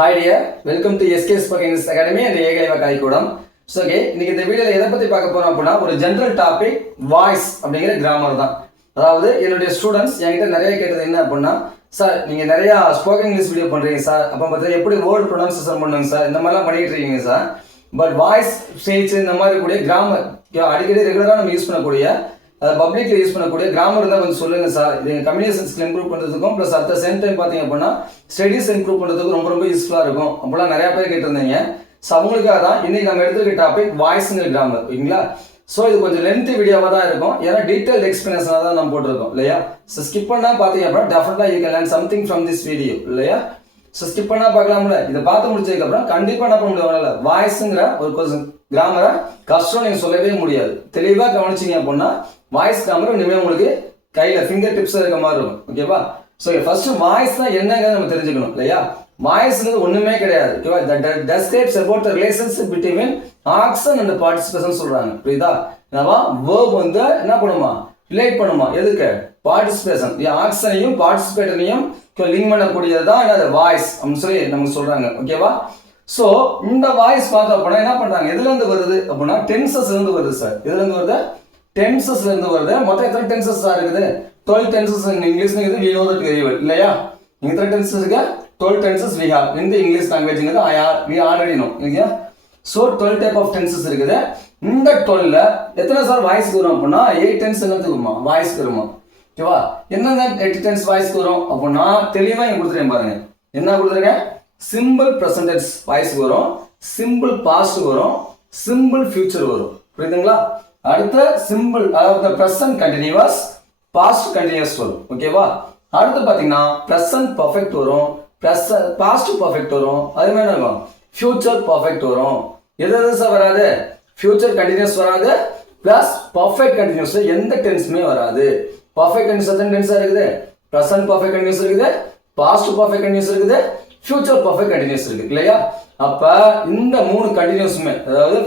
Hi dear, welcome to SK Spoken English Academy and ஏகலைவ கலைக்கூடம். So okay, இன்னைக்கு இந்த வீடியோவில் எதை பற்றி பார்க்க போகிறோம் அப்படின்னா ஒரு ஜென்ரல் டாபிக் வாய்ஸ் அப்படிங்கிற கிராமர் தான். அதாவது என்னுடைய ஸ்டூடெண்ட்ஸ் என்கிட்ட நிறைய கேட்டது என்ன அப்படின்னா, சார் நீங்கள் நிறையா ஸ்போக்கன் இங்கிலீஷ் வீடியோ பண்ணுறீங்க சார், அப்போ பார்த்தா எப்படி வேர்டு ப்ரொனன்சியேஷன் பண்ணுங்க சார், இந்த மாதிரிலாம் பண்ணிகிட்டு இருக்கீங்க சார். பட் வாய்ஸ் ஸ்டேஜ் இந்த மாதிரி கூடிய கிராமர் அடிக்கடி ரெகுலராக நம்ம யூஸ் பண்ணக்கூடிய பப்ளிக்ல யூஸ் பண்ணக்கூடிய கிராமர் தான் கொஞ்சம் சொல்லுங்க சார், இது கம்யூனிகேஷன் ஸ்கில் இம்ப்ரூவ் பண்ணுறதுக்கும் plus at the same time பார்த்தீங்க அப்படின்னா ஸ்டடீஸ் இம்ப்ரூவ் பண்ணுறதுக்கும் ரொம்ப யூஸ்ஃபுல்லாக இருக்கும் அப்படிலாம் நிறைய பேர் கேட்டிருந்தீங்க. ஸோ அவங்களுக்காக தான் இன்னைக்கு நம்ம எடுத்துருக்க டாபிக் வாய்ஸுங்கிற கிராமர், ஓகேங்களா? ஸோ இது கொஞ்சம் லென்த் வீடியோவாக தான் இருக்கும், ஏன்னா டீட்டெயில் எக்ஸ்பிளனேஷனாக தான் நம்ம போட்டிருக்கோம் இல்லையா. ஸோ ஸ்கிப் பண்ணால் பார்த்தீங்க அப்படின்னா டெஃபினட்டாக you can learn something from this video இல்லையா. ஸோ ஸ்கிப் பண்ணால் பார்க்கலாம்ல, இதை பார்த்து முடிச்சதுக்கப்புறம் கண்டிப்பாக என்ன பண்ண முடியும், வாய்ஸுங்கிற ஒரு கொஞ்சம் கிராமரை கஷ்டம் நீங்கள் சொல்லவே முடியாது. தெளிவாக கவனிச்சிங்க அப்படின்னா வாய்ஸ் கிராமர் இனிமேல் உங்களுக்கு கையில் ஃபிங்கர் டிப்ஸாக இருக்க மாதிரி இருக்கும், ஓகேவா? ஸோ ஃபர்ஸ்ட் வாய்ஸ் தான் என்னங்கிறத நம்ம தெரிஞ்சுக்கணும் இல்லையா. வாய்ஸ்ங்கிறது ஒன்றுமே கிடையாது, ஓகேவா? டெஸ்கிரைப்ஸ் about the relationship between action and participation சொல்கிறாங்க, புரியுதா? என்னவா வேர்ப் வந்து என்ன பண்ணுமா, ரிலேட் பண்ணுமா, எதுக்கு? பார்ட்டிசிபேஷன். ஆக்ஷனையும் பார்ட்டிசிபேட்டரையும் லிங்க் பண்ணக்கூடியது தான் என்னது வாய்ஸ் அப்படின்னு சொல்லி நமக்கு சொல்கிறாங்க, ஓகேவா? ஸோ இந்த வாய்ஸ் பார்த்தோம் அப்படின்னா என்ன பண்ணுறாங்க, எதுலேருந்து வருது அப்படின்னா டென்சஸ்லேருந்து வருது சார். எதுலேருந்து வருது? டென்சஸ்லேருந்து வருது. மொத்தம் எத்தனை டென்சஸ் தான் இருக்குது? 12 tenses in English இருக்குது. We know that very well இல்லையா. எத்தனை டென்சஸ் இருக்கு? 12 tenses we have in the English language. We already know இல்லையா. ஸோ 12 type of tenses இருக்குது. இந்த 12ல எத்தனை சார் வாய்ஸ் வரும் அப்படின்னா 8 tenses என்னத்துக்கு வருமா, வாய்ஸ் வருமா, ஓகேவா? என்னங்க 8 tenses வாய்ஸ் வரும் அப்படின்னா தெளிவாக இங்கே கொடுத்துருக்கேன் பாருங்க. என்ன கொடுத்துருக்கேன்? சிம்பிள் ப்ரெசன்ட் வாய்ஸ் வரும், சிம்பிள் பாஸ்ட் வரும், சிம்பிள் ஃபியூச்சர் வரும், புரியுதுங்களா? அடுத்த சிம்பிள் அதாவது ப்ரெசன்ட் கண்டினியூஸ், பாஸ்ட் கண்டினியூஸ் வரும், ஓகேவா? அடுத்து பார்த்தீங்கன்னா ப்ரெசன்ட் பர்ஃபெக்ட் வரும், பாஸ்ட் பர்ஃபெக்ட் வரும், அது மாதிரி இருக்கும் ஃபியூச்சர் பர்ஃபெக்ட் வரும். எது சார் வராது? ஃபியூச்சர் கண்டினியூஸ் வராது, பிளஸ் பர்ஃபெக்ட் கண்டினியூஸ் எந்த டென்ஸுமே வராது. பர்ஃபெக்ட் கண்டினியூஸ் எத்தனை டென்ஸாக இருக்குது? ப்ரெசன்ட் பர்ஃபெக்ட் கண்டினியூஸ் இருக்குது, பாஸ்ட் பர்ஃபெக்ட் கண்டினியூஸ் இருக்குது, ஃபியூச்சர் பர்ஃபெக்ட் கண்டினியூஸ் இருக்கு இல்லையா. அப்போ இந்த 3 கண்டினியூஸுமே, அதாவது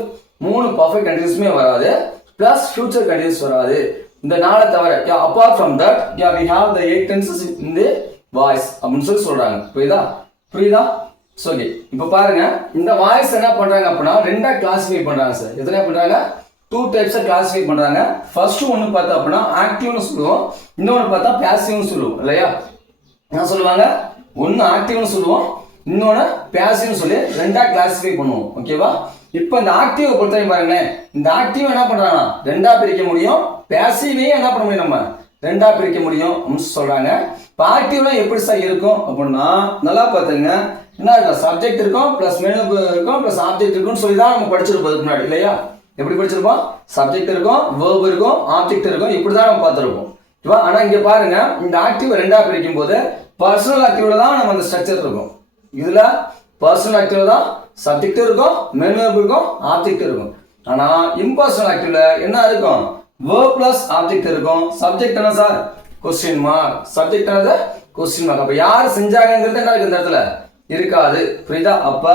3 பர்ஃபெக்ட் கண்டினியூஸுமே வராது, பிளஸ் ஃபியூச்சர் கண்டினியூஸ் வராது. இந்த 4 தவிர apart from that we have the 8 tenses in the voice அப்படின்னு சொல்லி சொல்றாங்க, புரியுதா? ஓகே, இப்போ பாருங்க இந்த வாய்ஸ் என்ன பண்றாங்க அப்படின்னா ரெண்டா கிளாசிஃபை பண்றாங்க சார். எத்தனை பண்றாங்க? 2 டைப்ஸா கிளாசிஃபை பண்றாங்க. ஃபர்ஸ்ட் ஒன்று பார்த்தா அப்படின்னா ஆக்டிவ்னு சொல்லுவோம், இன்னொன்று பார்த்தா பேசிவ்னு சொல்லுவோம் இல்லையா. என்ன சொல்லுவாங்க? ஒன்று ஆக்டிவ்னு சொல்லுவோம், இன்னொன்று பேசிவ்னு சொல்லி ரெண்டா கிளாசிஃபை பண்ணுவோம், ஓகேவா? இப்போ இந்த ஆக்டிவை பொறுத்தவரை பாருங்களேன், இந்த ஆக்டிவ் என்ன பண்றாங்கன்னா ரெண்டா பிரிக்க முடியும், பேசிவையும் என்ன பண்ண முடியும், நம்ம ரெண்டா பிரிக்க முடியும் அப்படின்னு சொல்றாங்க. இப்போ ஆக்டிவ்னா எப்படி சார் இருக்கும் அப்படின்னா நல்லா பார்த்துங்க, என்ன இருக்கும்? சப்ஜெக்ட் இருக்கும், பிளஸ் மெனு இருக்கும், பிளஸ் ஆப்ஜெக்ட் இருக்கும்னு சொல்லி தான் நம்ம படிச்சிருப்போம் முன்னாடி இல்லையா. எப்படி படிச்சிருப்போம்? சப்ஜெக்ட் இருக்கும், வேர்ப் இருக்கும், ஆப்ஜெக்ட் இருக்கும், இப்படி தான் நம்ம பார்த்துருப்போம், ஓகேவா? ஆனால் இங்கே பாருங்க இந்த ஆக்டிவ் ரெண்டா பிரிக்கும் போது பர்சனல் ஆக்டிவ்ல தான் நம்ம அந்த ஸ்ட்ரக்சர் இருக்கும். இதுல பர்சனல் ஆக்டிவ்ல தான் சப்ஜெக்ட் இருக்கும், மெனு இருக்கும், ஆப்ஜெக்ட் இருக்கும். ஆனா இம்பர்சனல் ஆக்டிவ்ல என்ன இருக்கும்? வேர்ப் பிளஸ் ஆப்ஜெக்ட் இருக்கும். சப்ஜெக்ட் என்ன சார்? Question mark. சப்ஜெக்ட் என்னது? Question mark. அப்ப யார் செஞ்சாங்கிறது என்ன இருக்கு இந்த இடத்துல? இருக்காது, புரியுதா? அப்ப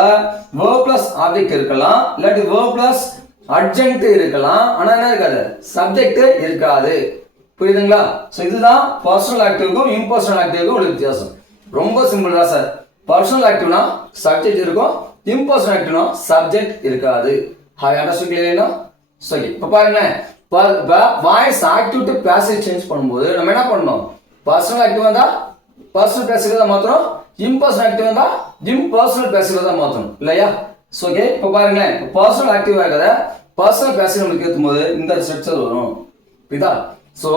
வேர்ப் பிளஸ் ஆப்ஜெக்ட் இருக்கலாம், இல்லாட்டி வேர்ப் பிளஸ் அட்ஜெக்ட் இருக்கலாம், ஆனா என்ன இருக்காது? சப்ஜெக்ட் இருக்காது, புரியுதுங்களா? ஸோ இதுதான் பர்சனல் ஆக்டிவ்க்கும் இம்பர்சனல் ஆக்டிவ்க்கும் ஒரு வித்தியாசம். ரொம்ப சிம்பிள் தான் சார். பர்சனல் ஆக்டிவ்னா சப்ஜெக்ட் இருக்கும், இம்பர்சனல் ஆக்டிவ்னா சப்ஜெக்ட் இருக்காது. ஹாய் அண்டர்ஸ்டாண்ட் கிளியரா? சரி, இப்போ பாருங்க, voice active to passive change பண்ணும்போது நம்ம என்ன பண்ணணும்? பர்சனல் ஆக்டிவ் வந்தா பர்சனல் பேசிவ் தான் மாற்றணும், இம்பர்சனல் ஆக்டிவ் வந்தா இம்பர்சனல் பேசிவ் தான் மாற்றணும் இல்லையா. ஓகே, இப்போ பாருங்களேன், பர்சனல் ஆக்டிவ் ஆகாத பர்சனல் பேசிவ் நம்மளுக்கு ஏற்றும்போது இந்த ஸ்ட்ரக்சர் வரும், புரியுதா? So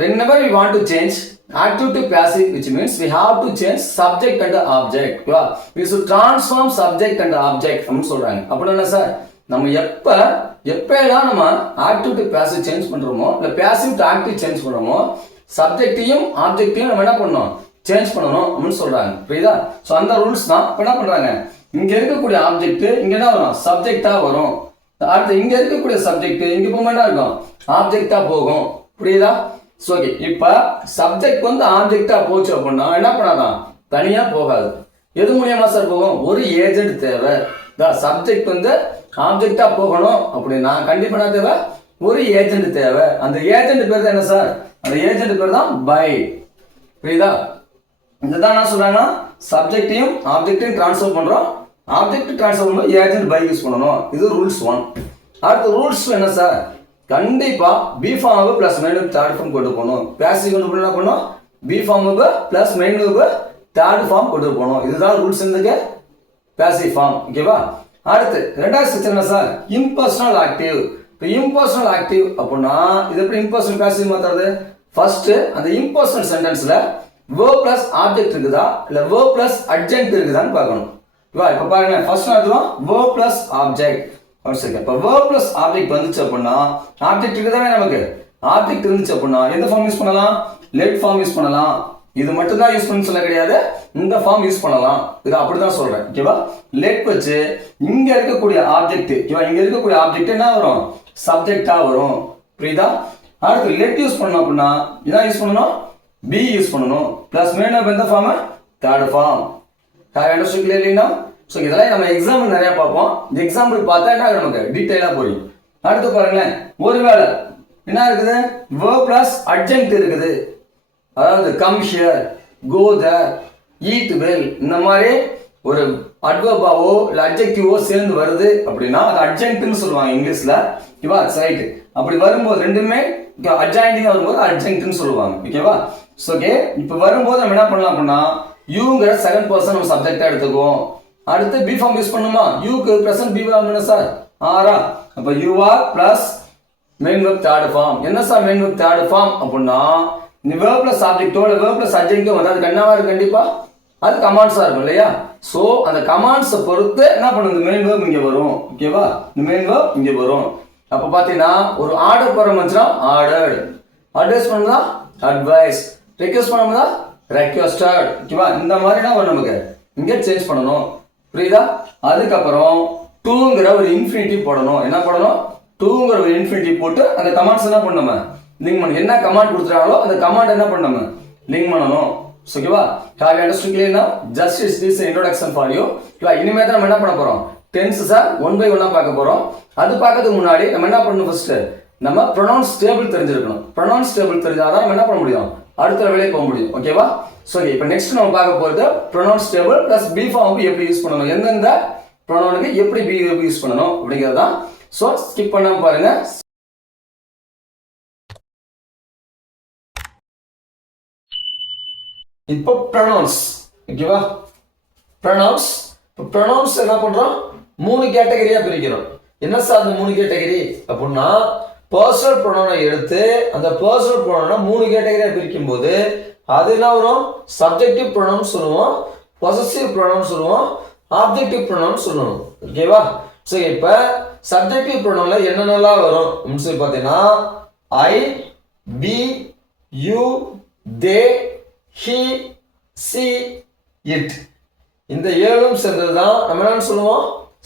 whenever we want to change active to passive, which means we have to change subject and object. We should transform subject and object அப்படின்னு சொல்றாங்க. அப்படின்னா சார் நம்ம எப்பெல்லாம் நம்ம ஆக்டிவ் டு பேசிவ் சேஞ்ச் பண்றோமோ இல்லை பேசிவ் டு ஆக்டிவ் சேஞ்ச் பண்றோமோ சப்ஜெக்டையும் ஆப்ஜெக்டையும் நம்ம என்ன பண்ணணும்? சேஞ்ச் பண்ணணும் அப்படின்னு சொல்றாங்க, புரியுதா? ஸோ அந்த ரூல்ஸ் தான் இப்போ என்ன பண்றாங்க, இங்க இருக்கக்கூடிய ஆப்ஜெக்ட் இங்க என்ன வரும்? சப்ஜெக்டா வரும். அடுத்து இங்க இருக்கக்கூடிய சப்ஜெக்ட் இங்க போக என்ன இருக்கும்? ஆப்ஜெக்டா போகும், புரியுதா? ஓகே, இப்ப சப்ஜெக்ட் வந்து ஆப்ஜெக்டா போச்சு அப்படின்னா என்ன பண்ணாதான்? தனியா போகாது. எது மூலியமா சார் போகும்? ஒரு ஏஜென்ட் தேவை. சப்ஜெக்ட் வந்து ஆப்ஜெக்டா போகணும் அப்படின்னா கண்டிப்பா என்ன தேவை? ஒரு ஏஜென்ட் தேவை. அந்த ஏஜென்ட் பேர் தான் என்ன சார்? அந்த ஏஜென்ட் பேர் தான் பை, புரியுதா? இதுதான் என்ன சொல்றாங்கன்னா சப்ஜெக்டையும் ஆப்ஜெக்டையும் ட்ரான்ஸ்ஃபர் பண்ணுறோம். ஆப்ஜெக்ட் ட்ரான்ஸ்ஃபர் பண்ணும்போது ஏஜென்ட் பை யூஸ் பண்ணணும். இது ரூல்ஸ் 1. அடுத்த ரூல்ஸ் என்ன சார்? கண்டிப்பாக be form plus main verb third form கொண்டு போகணும். பேசிவ் கொண்டு போய் என்ன பண்ணணும்? Be form plus main verb third form கொண்டு போகணும். இதுதான் ரூல்ஸ் இருந்துக்கு பேசிவ் ஃபார்ம். ஓகேவா? அடுத்து ரெண்டாவது செக்ஷன் என்ன சார்? Impersonal active. இப்போ இம்பர்சனல் ஆக்டிவ் அப்படின்னா இது எப்படி இம்பர்சனல் பேசிவ் மாற்றுறது? ஃபர்ஸ்ட் அந்த இம்பர்சனல் சென்டென்ஸ்ல verb plus ஆப்ஜெக்ட் இருக்குதா இல்ல verb plus adjunct இருக்குதான்னு பார்க்கணும். இப்போ பாருங்க ஃபர்ஸ்ட் அர்த்தம் verb plus ஆப்ஜெக்ட். ஒரு செகண்ட். இப்போ verb plus ஆப்ஜெக்ட் வந்துச்சு அப்படின்னா ஆப்ஜெக்ட் இருக்குதானே நமக்கு. ஆப்ஜெக்ட் இருந்துச்சு அப்படின்னா எந்த ஃபார்ம் யூஸ் பண்ணலாம்? லெட் ஃபார்ம் யூஸ் பண்ணலாம். இது மட்டும் தான் யூஸ் பண்ண சொல்ல கிடையாது, இந்த ஃபார்ம் யூஸ் பண்ணலாம். இது அப்படிதான் சொல்றேன். ஓகேவா? லெட் வச்சு இங்க இருக்கக்கூடிய ஆப்ஜெக்ட், ஓகேவா, இங்க இருக்கக்கூடிய ஆப்ஜெக்ட் என்ன வரும்? சப்ஜெக்டா வரும். புரியுதா? அடுத்து லெட் யூஸ் பண்ணணும் அப்படின்னா இதான் யூஸ் பண்ணணும், பி யூஸ் பண்ணணும். பிளஸ் மெயின் வெப் எந்த ஃபார்ம்? Third form. அண்டர்ஸ்டாண்ட் கிளியர்லினா? ஸோ இதெல்லாம் நம்ம எக்ஸாம்பிள் நிறைய பார்ப்போம். இந்த எக்ஸாம்பிள் பார்த்தா என்ன நமக்கு டீட்டெயிலாக புரியும். அடுத்து பாருங்களேன், ஒருவேளை என்ன இருக்குது? verb plus adjunct இருக்குது. அதாவது come here, go there, eat well, இந்த மாதிரி ஒரு அட்வர்பாவோ இல்லை அட்ஜெக்டிவோ சேர்ந்து வருது அப்படின்னா அது அட்ஜங்க்ட்னு சொல்லுவாங்க இங்கிலீஷ்ல. ஓகேவா? ரைட். அப்படி வரும்போது ரெண்டுமே அட்ஜாயிண்டிங் வரும்போது அட்ஜங்க்ட்னு சொல்லுவாங்க. ஓகேவா? ஸோ ஓகே, இப்போ வரும்போது நம்ம என்ன பண்ணலாம் அப்படின்னா யூங்கிற செகண்ட் பர்சன் நம்ம சப்ஜெக்டா எடுத்துக்குவோம். அடுத்து பி ஃபார்ம் யூஸ் பண்ணுமா? யூக்கு பிரசன்ட் பி ஃபார்ம் என்ன சார்? ஆரா. அப்போ you are plus main verb third form. என்ன sir main verb third form அப்படின்னா இந்த verb plus ஆப்ஜெக்டோட verb plus adjunct வந்து அது என்னவா இருக்கு? கண்டிப்பா அது கமாண்ட்ஸா இருக்கும் இல்லையா? சோ அந்த கமாண்ட்ஸை பொறுத்து என்ன பண்ணுது? மெயின் verb இங்க வரும். ஓகேவா? இந்த மெயின் verb இங்க வரும். அப்ப பாத்தீங்கன்னா ஒரு ஆர்டர் போற வந்துச்சுன்னா ஆர்டர்ட், அட்வைஸ் பண்ணா அட்வைஸ், ரிக்வெஸ்ட் பண்ணா ரெக்வெஸ்டட். ஓகேவா? இந்த மாதிரி என்ன வரும் நமக்கு இங்க சேஞ்ச் பண்ணணும். புரியுதா? அதுக்கப்புறம் டூங்கிற ஒரு இன்ஃபினிட்டிவ் போடணும். என்ன போடணும்? டூங்கிற ஒரு இன்ஃபினிட்டிவ் போட்டு அந்த கமாண்ட்ஸ் என்ன பண்ணணும்? லிங்க் பண்ணணும். என்ன கமாண்ட் கொடுத்துறாங்களோ அந்த கமாண்ட் என்ன பண்ணணும்? லிங்க் பண்ணணும். ஓகேவா? have you understood clear now? just is this introduction for you. ஓகேவா? இனிமே தான் நம்ம என்ன பண்ண போறோம்? டென்சஸ் ஒன் பை ஒன்னா பார்க்க போறோம். அது பார்க்கிறதுக்கு முன்னாடி நம்ம என்ன பண்ணணும்? ஃபர்ஸ்ட் நம்ம ப்ரொனவுன்ஸ் டேபிள் தெரிஞ்சிருக்கணும். ப்ரொனவுன்ஸ் டேபிள் தெரிஞ்சாதான் நம்ம என்ன பண்ண முடியும்? அடுத்த வேலையை போக முடியும். ஓகேவா? சோ இப்போ நெக்ஸ்ட் நம்ம பார்க்க போறது pronouns table plus be form எப்படி யூஸ் பண்ணணும், எந்தெந்த ப்ரொனவுனுக்கு எப்படி பி யூஸ் பண்ணணும் அப்படிங்கிறது தான். சோ ஸ்கிப் பண்ணாம பாருங்க. இப்போ ப்ரொனவுன்ஸ். ஓகேவா? ப்ரொனவுன்ஸ். இப்போ ப்ரொனவுன்ஸ் என்ன பண்றோம்? 3 கேட்டகரியா பிரிக்கிறோம். என்ன சார் அந்த 3 கேட்டகரி அப்படின்னா பர்சனல் ப்ரொனவுனை எடுத்து அந்த பர்சனல் ப்ரொனவுனை 3 கேட்டகரியா பிரிக்கும் போது அது என்ன வரும்? சப்ஜெக்டிவ் ப்ரொனவுன் சொல்லுவோம், பொசசிவ் ப்ரொனவுன் சொல்லுவோம், ஆப்ஜெக்டிவ் ப்ரொனவுன் சொல்லுவோம். ஓகேவா? சோ இப்போ சப்ஜெக்டிவ் ப்ரொனவுன்ல என்னென்னலாம் வரும் அப்படின்னு சொல்லி பார்த்தீங்கன்னா I, we, you, they, he, she, it. இந்த ஏழும் சேர்ந்ததுதான் நம்ம என்ன சொல்லுவோம்?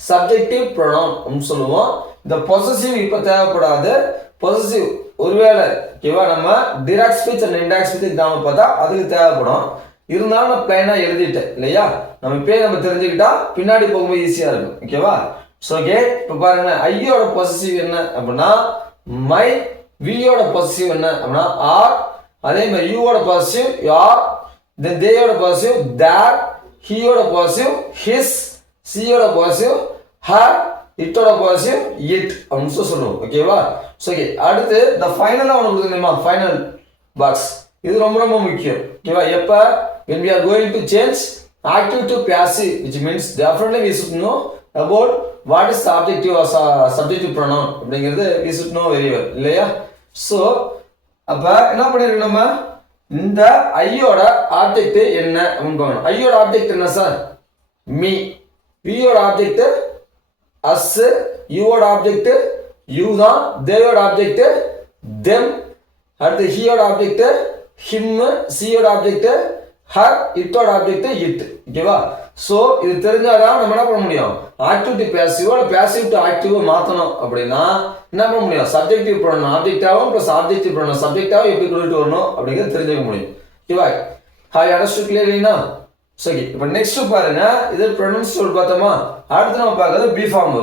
சப்ஜெக்டிவ் ப்ரொனவுன் சொல்லுவோம். இந்த பொசசிவ் இப்ப தேவைப்படாது. பொசசிவ் ஒருவேளை ஓகேவா நம்ம direct speech and indirect speech example பார்த்தா அதுக்கு தேவைப்படும். இருந்தாலும் நான் பிளைனா எழுதிட்டேன் இல்லையா? நம்ம இப்பயே நம்ம தெரிஞ்சுக்கிட்டா பின்னாடி போகும்போது ஈஸியா இருக்கும். ஓகேவா? சோ ஓகே, இப்போ பாருங்க ஐயோட பொசசிவ் என்ன அப்படின்னா மை, வியோட பொசசிவ் என்ன அப்படின்னா ஆர், அதே மாதிரி யூவோட பாசிட்டிவ் யார், தென் தேயோட பாசிட்டிவ் தேட், ஹீயோட பாசிட்டிவ் ஹிஸ், சியோட பாசிட்டிவ் ஹர், இட்டோட பாசிட்டிவ் இட் அப்படின்னு சொல்லுவோம். ஓகேவா? ஓகே, அடுத்து இந்த ஃபைனலா ஒன்று கொடுத்துருந்தீமா ஃபைனல் பாக்ஸ். இது ரொம்ப ரொம்ப முக்கியம். ஓகேவா? எப்ப when we are going to change active to passive, which means definitely we should know about what is the objective or subjective pronoun அப்படிங்கிறது we should know very well இல்லையா? ஸோ அப்ப என்ன பண்ணிருக்கோம்? நம்ம இந்த ஐயோட ஆப்ஜெக்ட் என்ன அப்படின்னு பார்க்கணும். ஐயோட ஆப்ஜெக்ட் என்ன சார்? மீ. வியோட ஆப்ஜெக்ட் அஸ், யூவோட ஆப்ஜெக்ட் யூ தான், தேயோட ஆப்ஜெக்ட் தெம், அடுத்து ஹியோட ஆப்ஜெக்ட் ஹிம், சியோட ஆப்ஜெக்ட் ஹர், இட்டோட ஆப்ஜெக்ட் இட். ஓகேவா? சோ இது தெரிஞ்சாதான் நம்ம என்ன பண்ண முடியும்? Active to passive, passive to active மாத்தணும் அப்படின்னா என்ன பண்ண முடியும்? சப்ஜெக்டிவ் ப்ரொனவுன் ஆப்ஜெக்டாவும் பிளஸ் ஆப்ஜெக்டிவ் ப்ரொனவுன் சப்ஜெக்டாவும் எப்படி கொண்டுட்டு வரணும் அப்படிங்கிறது தெரிஞ்சுக்க முடியும். ஓகேவா? ஹாய் அண்டர்ஸ்டுட் கிளியர்லினா? சரி, இப்போ நெக்ஸ்ட் பாருங்க, இது ப்ரொனவுன்ஸ் சொல் பார்த்தோமா? அடுத்து நம்ம பார்க்கறது பி ஃபார்ம்.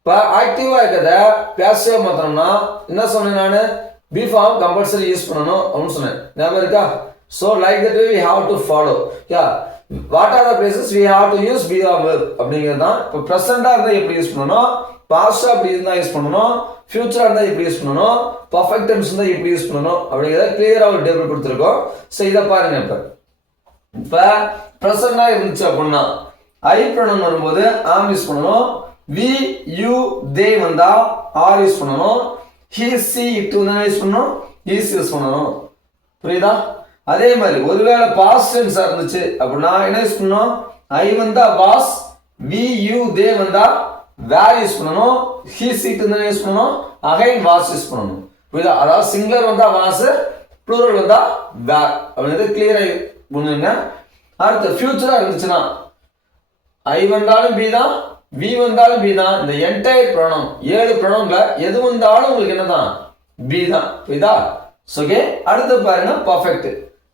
இப்போ ஆக்டிவா இருக்கிறத பேசிவா மாத்தணும்னா என்ன சொன்னேன்? நான் பி ஃபார்ம் கம்பல்சரி யூஸ் பண்ணணும் அப்படின்னு சொன்னேன். ஞாபகம் இருக்கா? So like that way we have to follow. Yeah. What are the places we have to use be or verb அப்படிங்கிறது தான். இப்போ ப்ரெசென்ட்டாக இருந்தால் எப்படி யூஸ் பண்ணணும், பாஸ்டாக அப்படி இருந்தால் யூஸ் பண்ணணும், ஃபியூச்சராக இருந்தால் எப்படி யூஸ் பண்ணணும், பர்ஃபெக்ட் டென்ஸ் இருந்தால் எப்படி யூஸ் பண்ணணும் அப்படிங்கிறத கிளியராக ஒரு டேபிள் கொடுத்துருக்கோம். ஸோ இதை பாருங்க. இப்போ ப்ரெசென்ட்டாக இருந்துச்சு அப்படின்னா ஐ ப்ரொனவுன் வரும்போது ஆம் யூஸ் பண்ணணும், வி யூ தே வந்தா ஆர் யூஸ் பண்ணணும், ஹி சி இட் வந்தா யூஸ் பண்ணணும், இஸ் யூஸ் பண்ணணும். புரியுதா? அதே மாதிரி ஒருவேளை பாஸ்ட் டென்ஸா இருந்துச்சு அப்படின்னா என்ன யூஸ் பண்ணணும், ஐ வந்தா வாஸ், வி யூ தே வந்தா வேர் யூஸ் பண்ணணும், ஹி சி இட் வந்தா யூஸ் பண்ணணும், அகைன் வாஸ் யூஸ் பண்ணணும். புரியுதா? அதாவது சிங்குலர் வந்தா வாஸ், ப்ளூரல் வந்தா வேர் அப்படிங்கிறது கிளியரா பண்ணுங்க. அடுத்து ஃபியூச்சரா இருந்துச்சுன்னா ஐ வந்தாலும் பி தான், வி வந்தாலும் பி தான். இந்த என்டையர் ப்ரொனவுன் 7 ப்ரொனவுன்ல எது வந்தாலும் உங்களுக்கு என்னதான் பி தான். புரியுதா? ஓகே. அடுத்து பாருங்க பர்ஃபெக்ட்.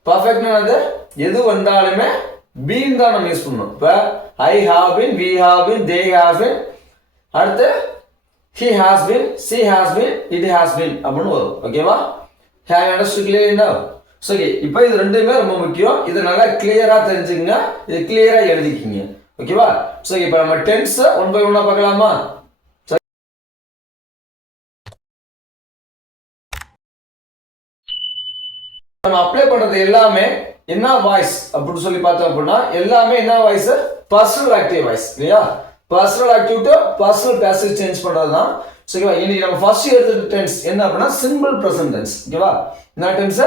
பர்ஃபெக்ட்னா எது வந்தாலுமே பீன் தான் நம்ம யூஸ் பண்ணணும். இப்போ I have been, we have been, they have been, அடுத்து he has been, she has been, it has been அப்படின்னு வரும். ஓகேவா? have you understood clearly now? Okay. இப்போ இது ரெண்டுமே ரொம்ப முக்கியம். இது நல்லா கிளியரா தெரிஞ்சுக்கங்க, இது கிளியரா எழுதிக்கிங்க. ஓகேவா? சோ இப்போ நம்ம டென்ஸ் ஒன் பை ஒன்னா பார்க்கலாமா? நம்ம அப்ளை பண்றது எல்லாமே என்ன வாய்ஸ் அப்படின்னு சொல்லி பார்த்தோம் அப்படின்னா எல்லாமே என்ன வாய்ஸ், பர்சனல் ஆக்டிவ் வாய்ஸ். இல்லையா? Personal active to personal passive change பண்றது தான். ஓகேவா? இன்னைக்கு நம்ம ஃபர்ஸ்ட் எடுத்த டென்ஸ் என்ன அப்படின்னா சிம்பிள் பிரசன்ட் டென்ஸ். ஓகேவா? என்ன டென்ஸ்?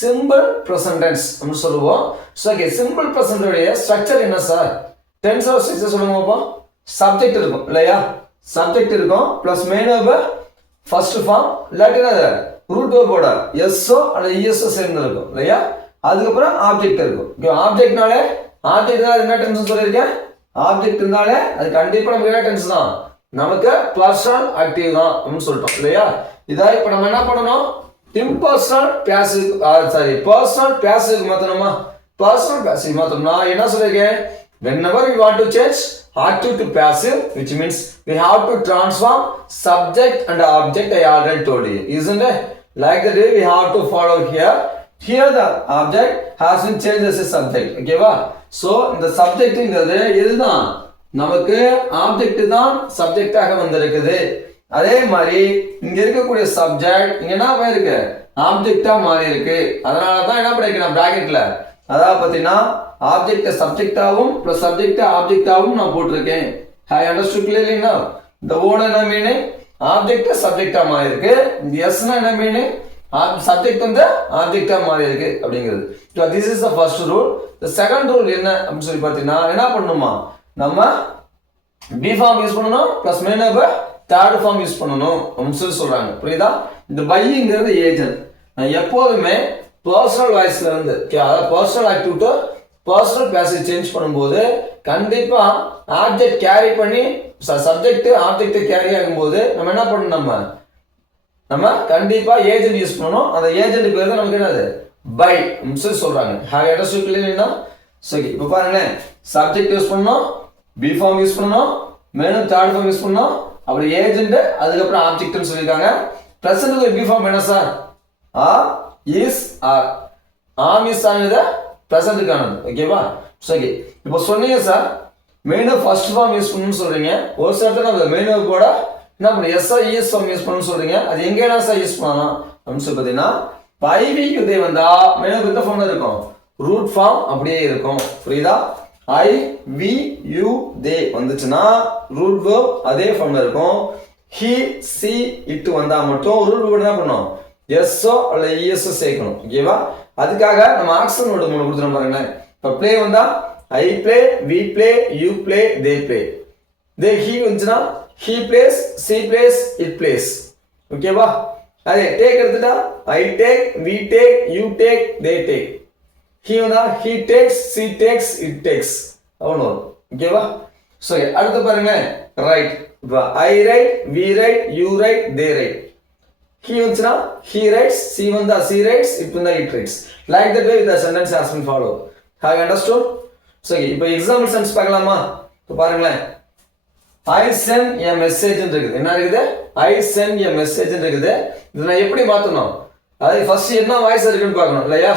சிம்பிள் பிரசன்ட் டென்ஸ் அப்படின்னு சொல்லுவோம். சோ ஓகே, சிம்பிள் பிரசன்ட் உடைய ஸ்ட்ரக்சர் என்ன சார்? டென்ஸ் ஆஃப் ஸ்ட்ரக்சர் சொல்லுங்க பாப்போம். சப்ஜெக்ட் இருக்கும் இல்லையா? சப்ஜெக்ட் இருக்கும் plus main verb first form, இல்லாட்டினா ரூட் வெர்போட எஸ்ஓ அல்லது இஎஸ்ஓ சேர்ந்து இருக்கும் இல்லையா? அதுக்கப்புறம் ஆப்ஜெக்ட் இருக்கும். ஆப்ஜெக்ட்னாலே என்ன டென்ஸ் சொல்லியிருக்கேன், ஆப்ஜெக்ட் இருந்தாலே அது கண்டிப்பா நமக்கு என்ன டென்ஸ் தான், நமக்கு பர்சனல் ஆக்டிவ் தான் அப்படின்னு சொல்லிட்டோம் இல்லையா? இதா இப்ப நம்ம என்ன பண்ணணும், இம்பர்சனல் பாசிவ் பர்சனல் பாசிவ் மாத்தணுமா? பர்சனல் பாசிவ் மாத்தணும்னா என்ன சொல்லிருக்கேன், whenever we want to change active to passive, which means we have to transform subject and object. I already told you, isn't it? Like the way we have to follow here. Here the object has been changed as a subject. Okay va? So இந்த சப்ஜெக்ட்ங்கிறது இதுதான், நமக்கு object தான் சப்ஜெக்டாக வந்திருக்குது. அதே மாதிரி இங்க இருக்கக்கூடிய subject இங்க என்ன போயிருக்கு, ஆப்ஜெக்டா மாறி இருக்கு. அதனால தான் என்ன பண்ணிருக்கேன் பிராக்கெட்ல, அதாவது பாத்தீங்கன்னா ஆப்ஜெக்ட் சப்ஜெக்டாவும் பிளஸ் சப்ஜெக்ட் ஆப்ஜெக்டாவும் நான் போட்டிருக்கேன். ஐ அண்டர்ஸ்டுட் கிளியர்லி நவ. இந்த ஓட என்ன மீனிங், ஆப்ஜெக்ட் சப்ஜெக்டா மாறி இருக்கு. இந்த எஸ்னா என்ன மீனிங், சப்ஜெக்ட் வந்து ஆப்ஜெக்டா மாறி இருக்கு அப்படிங்கிறது. This is the first rule. The second rule என்ன அப்படின்னு சொல்லி பார்த்தீங்கன்னா என்ன பண்ணணுமா, நம்ம பி ஃபார்ம் யூஸ் பண்ணணும் plus main verb third form use பண்ணணும் அப்படின்னு சொல்லி சொல்றாங்க. புரியுதா? இந்த பைங்கிறது ஏஜென்ட். நான் எப்போதுமே பர்சனல் வாய்ஸ்ல இருந்து அதாவது personal active to personal passive change பண்ணும்போது கண்டிப்பா ஆப்ஜெக்ட் கேரி பண்ணி சப்ஜெக்ட் ஆப்ஜெக்ட் கேரி ஆகும்போது நம்ம என்ன பண்ணணும், நம்ம கண்டிப்பா ஏஜென்ட் யூஸ் பண்ணணும். அந்த ஏஜென்ட் பேர் தான் நமக்கு என்னது, பை சொல்லி சொல்றாங்க. Have you understood clearly? சரி, இப்போ பாருங்க, சப்ஜெக்ட் யூஸ் பண்ணணும், பி ஃபார்ம் யூஸ் பண்ணணும், மெயின் தேர்ட் ஃபார்ம் யூஸ் பண்ணணும், அப்புறம் ஏஜென்ட், அதுக்கப்புறம் ஆப்ஜெக்ட்னு சொல்லியிருக்காங்க. பிரசன்ட் பி ஃபார்ம் என்ன sir, are is are. Am is ஆனது பிரசன்ட்டுக்கானது. ஓகேவா? ஓகே, இப்போ சொன்னீங்க சார் மெயின் ஃபர்ஸ்ட் ஃபார்ம் யூஸ் பண்ணணும்னு சொல்றீங்க. ஒரு சில இடத்துல மெயின் கூட என்ன பண்ணு எஸ்ஆ இஎஸ் ஃபார்ம் யூஸ் பண்ணணும்னு சொல்றீங்க. அது எங்கேனா சார் யூஸ் பண்ணலாம் அப்படின்னு சொல்லி பார்த்தீங்கன்னா ஐவி யுதே வந்தா மெயின் எந்த ஃபார்ம்ல இருக்கும், ரூட் ஃபார்ம் அப்படியே இருக்கும். புரியுதா? ஐ வி யூ தே வந்துச்சுன்னா ரூட் வெர்ப் அதே ஃபார்ம்ல இருக்கும். ஹி சி இட் வந்தா மட்டும் ரூட் வெர்ப் என்ன பண்ணும், எஸ்ஓ அல்ல இஎஸ்ஓ சேர்க்கணும். ஓகேவா? அதுக்காக நம்ம ஆக்ஷன் வேர்டு 3 கொடுத்துறோம் பாருங்களேன். இப்போ ப்ளே வந்தா I play, we play, you play, they play. They he வந்துச்சுன்னா he plays, she plays, it plays. ஓகேவா? அதே டேக் எடுத்துட்டா I take, we take, you take, they take. he வந்தா he takes, she takes, it takes. அவ்வளோ. ஓகேவா? So அடுத்து பாருங்க right. இப்போ I write, we write, you write, they write. he வந்துச்சுன்னா he writes, she வந்தா she writes, it வந்தா it writes. Like that way the sentence has been followed. Have you understood? So இப்போ example sense பார்க்கலாமா? இப்போ பாருங்களேன், I send a message இருக்குது. என்ன இருக்குது, I send a message இருக்குது. இதை நான் எப்படி மாற்றணும், அதாவது ஃபர்ஸ்ட் என்ன வாய்ஸ் இருக்குன்னு பார்க்கணும் இல்லையா?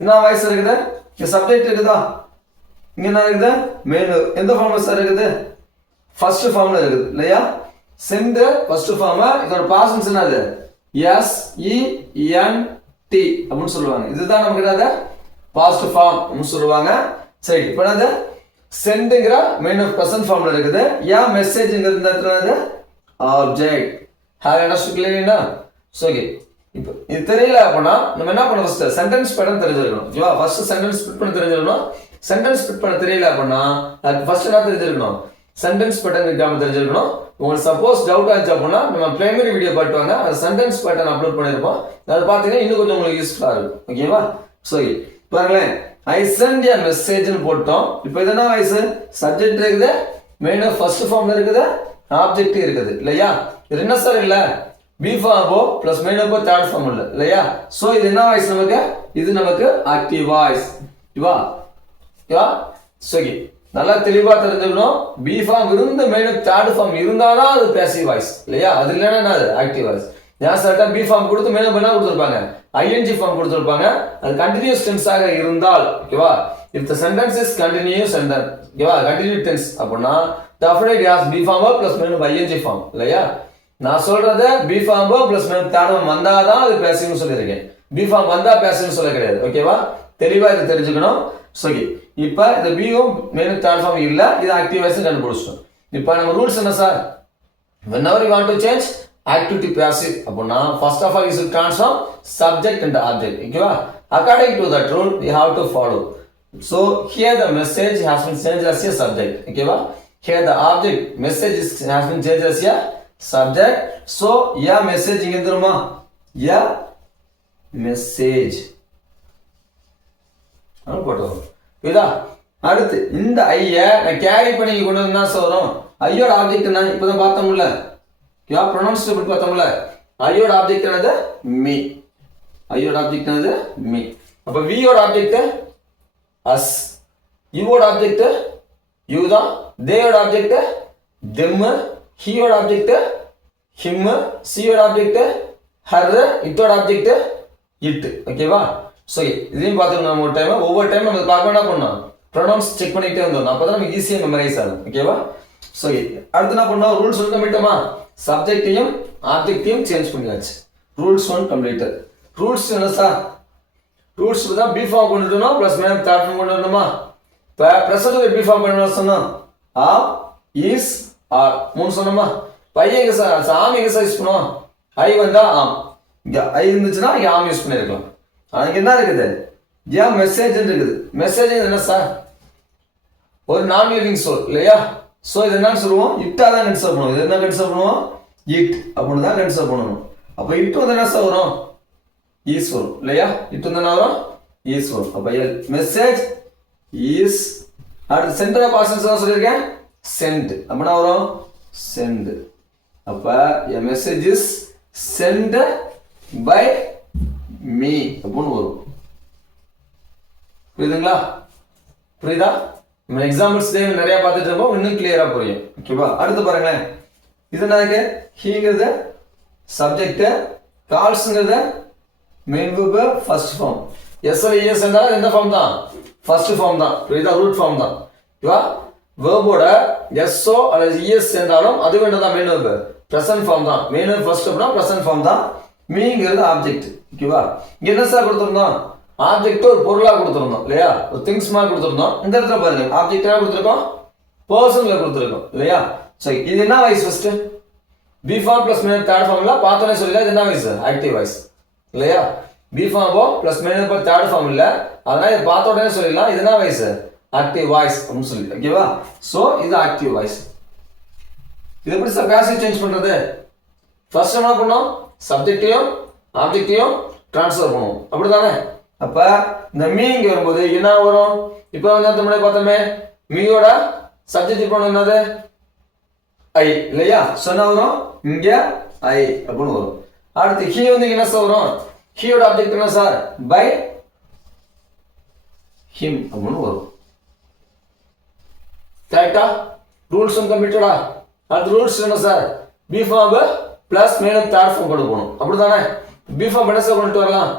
என்ன வாய்ஸ் இருக்குது? இங்க சப்ஜெக்ட் இருக்குதா? இங்க என்ன இருக்குது? மெயின். எந்த ஃபார்ம்ல சார் இருக்குது? ஃபர்ஸ்ட் ஃபார்ம்ல இருக்குது இல்லையா? Send first form. இதோட பாஸ்ட் என்னது? எஸ் இ என் டி அப்படின்னு சொல்லுவாங்க. இதுதான் நமக்கு என்னது? பாஸ்ட் ஃபார்ம் அப்படின்னு சொல்லுவாங்க. சரி, இப்போ என்னது? சென்ட்ங்கிற மெயின் ஆஃப் பிரசன்ட் ஃபார்ம்ல இருக்குது. ஏன் மெசேஜ்ங்கிறது இந்த இடத்துல என்னது? ஆப்ஜெக்ட். ஹேவ் அண்டர்ஸ்டுட் கிளியர்னா? ஓகே. இப்போ இது தெரியல அப்படின்னா நம்ம என்ன பண்ணணும்? ஃபர்ஸ்ட் சென்டென்ஸ் பேட்டர்ன் தெரிஞ்சிருக்கணும். ஓகேவா? ஃபர்ஸ்ட் சென்டென்ஸ் ஸ்பிளிட் பண்ண தெரிஞ்சிருக்கணும். சென்டென்ஸ் ஸ்பிளிட் பண்ண தெரியல அப்படின்னா அதுக்கு ஃபர்ஸ்ட் என்ன தெரிஞ்சிருக்கணும்? சென்டென்ஸ் பேட்டர்ன் எக்ஸாம்பிள் தெரிஞ்சிருக்கணும். உங்களுக்கு சப்போஸ் டவுட் ஆச்சு அப்படின்னா நம்ம பிரைமரி வீடியோ பார்த்துவாங்க. அது சென்டென்ஸ் பேட்டர்ன் அப்லோட் பண்ணியிருப்போம். அதை பார்த்தீங்கன்னா இன்னும் கொஞ்சம் உங்களுக்கு யூஸ்ஃபுல்லாக இருக்கும். ஓகேவா? சரி, பாருங்களேன். ஐ சென்ட் எ மெசேஜ்னு போட்டோம். இப்போ இது என்ன வாய்ஸ்? சப்ஜெக்ட் இருக்குது, மெயின் ஆஃப் ஃபர்ஸ்ட் ஃபார்ம்ல இருக்குது, ஆப்ஜெக்ட் இருக்குது இல்லையா? இது என்ன சார் இல்லை? Be form plus main of third form இல்லையா? ஸோ இது என்ன வாய்ஸ் நமக்கு? இது நமக்கு ஆக்டிவ் வாய்ஸ். ஓகேவா? ஓகேவா? சரி, நல்லா தெளிவா தெரிஞ்சுக்கணும். பி ஃபார்ம் இருந்து மெயின் ஆஃப் தேர்ட் ஃபார்ம் இருந்தாதான் அது பேசிவ் வாய்ஸ் இல்லையா? அது இல்லைன்னா என்னது? Active voice. ஏன் சார்ட்டா பி ஃபார்ம் கொடுத்து மெயின் ஆஃப் என்ன கொடுத்துருப்பாங்க? ஐஎன்ஜி ஃபார்ம் கொடுத்துருப்பாங்க. அது கண்டினியூஸ் டென்ஸாக இருந்தால், ஓகேவா? If the sentence is continuous sentence, ஓகேவா? கண்டினியூ டென்ஸ் அப்படின்னா definitely has be form plus main of ING form இல்லையா? நான் சொல்றது be form plus main third form வந்தாதான் அது பேசிவ்னு சொல்லியிருக்கேன். பி ஃபார்ம் வந்தா பேசிவ்னு சொல்ல கிடையாது. ஓகேவா? தெளிவா இதை தெரிஞ்சுக்கணும். சரி, இப்போ இந்த பியும் மெயின் தேர்ட் ஃபார்ம் இல்ல, இது ஆக்டிவ் வாய்ஸ் கண்டுபிடிச்சிட்டோம். இப்போ நம்ம ரூல்ஸ் என்ன sir? whenever you want to change active to passive அப்படினா first of all you should transform subject and object. ஓகேவா? according to that rule you have to follow. So here the message has been changed as a subject. ஓகேவா? here the object message has been changed as a subject. So yeah message இங்க வந்துருமா? yeah message போட்டோம். இதா அடுத்து இந்த ஐய நான் carry பண்ணி கொண்டு வந்தா வரும். ஐயோட ஆப்ஜெக்ட் என்ன? இப்பதான் பார்த்தோம்ல, क्या प्रोनाउंस எப்படி பார்த்தோம்ல? ஐயோட ஆப்ஜெக்ட் என்னது? மீ. ஐயோட ஆப்ஜெக்ட் என்னது? மீ. அப்ப வி யோட ஆப்ஜெக்ட் அஸ். யூவோட ஆப்ஜெக்ட் யூ தான். தே யோட ஆப்ஜெக்ட் தெம். ஹி யோட ஆப்ஜெக்ட் ஹிம். சி யோட ஆப்ஜெக்ட் ஹர். இட்டோட ஆப்ஜெக்ட் இட். ஓகேவா? சரி, இதையும் பார்த்துக்கணும். நம்ம ஒரு டைம் ஒவ்வொரு டைம் நம்ம பார்க்க என்ன பண்ணணும்? ப்ரொனவுன்ஸ் செக் பண்ணிட்டே வந்தோம். அப்பதான் நமக்கு ஈஸியாக மெமரைஸ் ஆகும். ஓகேவா? சரி, அடுத்து என்ன பண்ணோம்? ரூல்ஸ் வந்து கம்ப்ளீட்டமா? சப்ஜெக்டையும் ஆப்ஜெக்டையும் சேஞ்ச் பண்ணியாச்சு. Rules 1 completed. ரூல்ஸ் என்ன சார்? ரூல்ஸ் தான் பி ஃபார்ம் கொண்டு வரணும் பிளஸ் மெயின் தேர்ட் ஃபார்ம் கொண்டு வரணுமா? இப்போ ப்ரெசன்ட் பி ஃபார்ம் கொண்டு வர சொன்னோம். ஆ இஸ் ஆர் மூணு சொன்னோமா? பையன் எங்க சார்? ஆம் எங்க சார் யூஸ் பண்ணுவோம்? ஐ வந்தா ஆம். இங்க ஐ இருந்துச்சுன்னா இங்க ஆம் யூஸ் பண்ணிருக்கலாம். அதுக்கு என்ன இருக்குது? ஏன் மெசேஜ் இருக்குது. மெசேஜ் என்ன சார்? ஒரு நான் லிவிங் சோல் இல்லையா? சோ இது என்ன சொல்லுவோம்? இட்டா தான் கன்சிடர் பண்ணுவோம். இது என்ன கன்சிடர் பண்ணுவோம்? இட் அப்படின்னு தான் கன்சிடர் பண்ணணும். அப்ப இட் வந்து என்ன சார் வரும்? ஈஸ் வரும் இல்லையா? இட் வந்து என்ன வரும்? ஈஸ் வரும். அப்ப மெசேஜ் ஈஸ். அடுத்து சென்டர் ஆஃப் ஆக்ஷன்ஸ் தான் சொல்லியிருக்கேன். சென்ட். அப்ப என்ன வரும்? சென்ட். அப்ப a message is sent by me அப்படின்னு வரும். புரியுதுங்களா? புரியுதா? நம்ம எக்ஸாம்பிள்ஸ் நிறைய பார்த்துட்டு இருப்போம். இன்னும் கிளியரா புரியும். ஓகேவா? அடுத்து பாருங்களேன். இது என்னது? ஹீங்கிறது சப்ஜெக்ட், கால்ஸ்ங்கிறது main verb first form. S R S என்றால் எந்த ஃபார்ம் தான்? ஃபர்ஸ்ட் ஃபார்ம் தான். புரியுதா? ரூட் ஃபார்ம் தான். ஓகேவா? வெர்போட எஸ்ஓ அல்லது இஎஸ் என்றாலும் அது வேண்டதான் மெயின் வெர்ப். பிரசன்ட் ஃபார்ம் தான். மெயின் வெர்ப் ஃபர்ஸ்ட் அப்படின்னா பிரசன்ட் ஃபார்ம் தான். மீங்கிறது ஆப்ஜெக்ட். ஓகேவா? இங்க என்ன சார் கொடுத்துருந்தோம்? ஆப்ஜெக்ட் ஒரு பொருளா கொடுத்துருந்தோம் இல்லையா? ஒரு திங்ஸ் மாதிரி கொடுத்துருந்தோம். இந்த இடத்துல பாருங்க ஆப்ஜெக்ட் என்ன கொடுத்துருக்கோம்? பர்சன்ல கொடுத்துருக்கோம் இல்லையா? சரி, இது என்ன voice? First be form plus main third ஃபார்ம்ல பார்த்தோன்னே சொல்லல. இது என்ன வாய்ஸ்? ஆக்டிவ் வாய்ஸ் இல்லையா? பி ஃபார்மோ பிளஸ் மெயின் தேர்ட் ஃபார்ம் இல்ல, அதனால இதை பார்த்த உடனே சொல்லிடலாம் இது என்ன வாய்ஸ்? ஆக்டிவ் வாய்ஸ் அப்படின்னு சொல்லி. ஓகேவா? சோ இது ஆக்டிவ் வாய்ஸ். இது எப்படி சார் பேசிவ் சேஞ்ச் பண்றது? ஃபர்ஸ்ட் என்ன பண்ணோம்? சப்ஜெக்டையும் ஆப்ஜெக்டையும் ட்ரான்ஸ்ஃபர் பண்ணுவோம். அப்படிதானே? அப்ப இந்த மீ இங்க வரும்போது என்ன வரும்? இப்போ வந்து முன்னாடி பார்த்தோமே மீயோட சப்ஜெக்ட் இப்போ என்னது? ஐ இல்லையா? சோ என்ன வரும்? இங்க ஐ அப்படின்னு வரும். அடுத்து ஹி வந்து என்ன சார் வரும்? ஹியோட ஆப்ஜெக்ட் என்ன சார்? பை ஹிம் அப்படின்னு வரும். கரெக்டா? ரூல்ஸ் கம்ப்ளீட்டடா? அடுத்து ரூல்ஸ் என்ன sir? Be form plus main third form கொண்டு போகணும். அப்படிதானே? பி ஃபார்ம் என்ன சார் கொண்டு வரலாம்?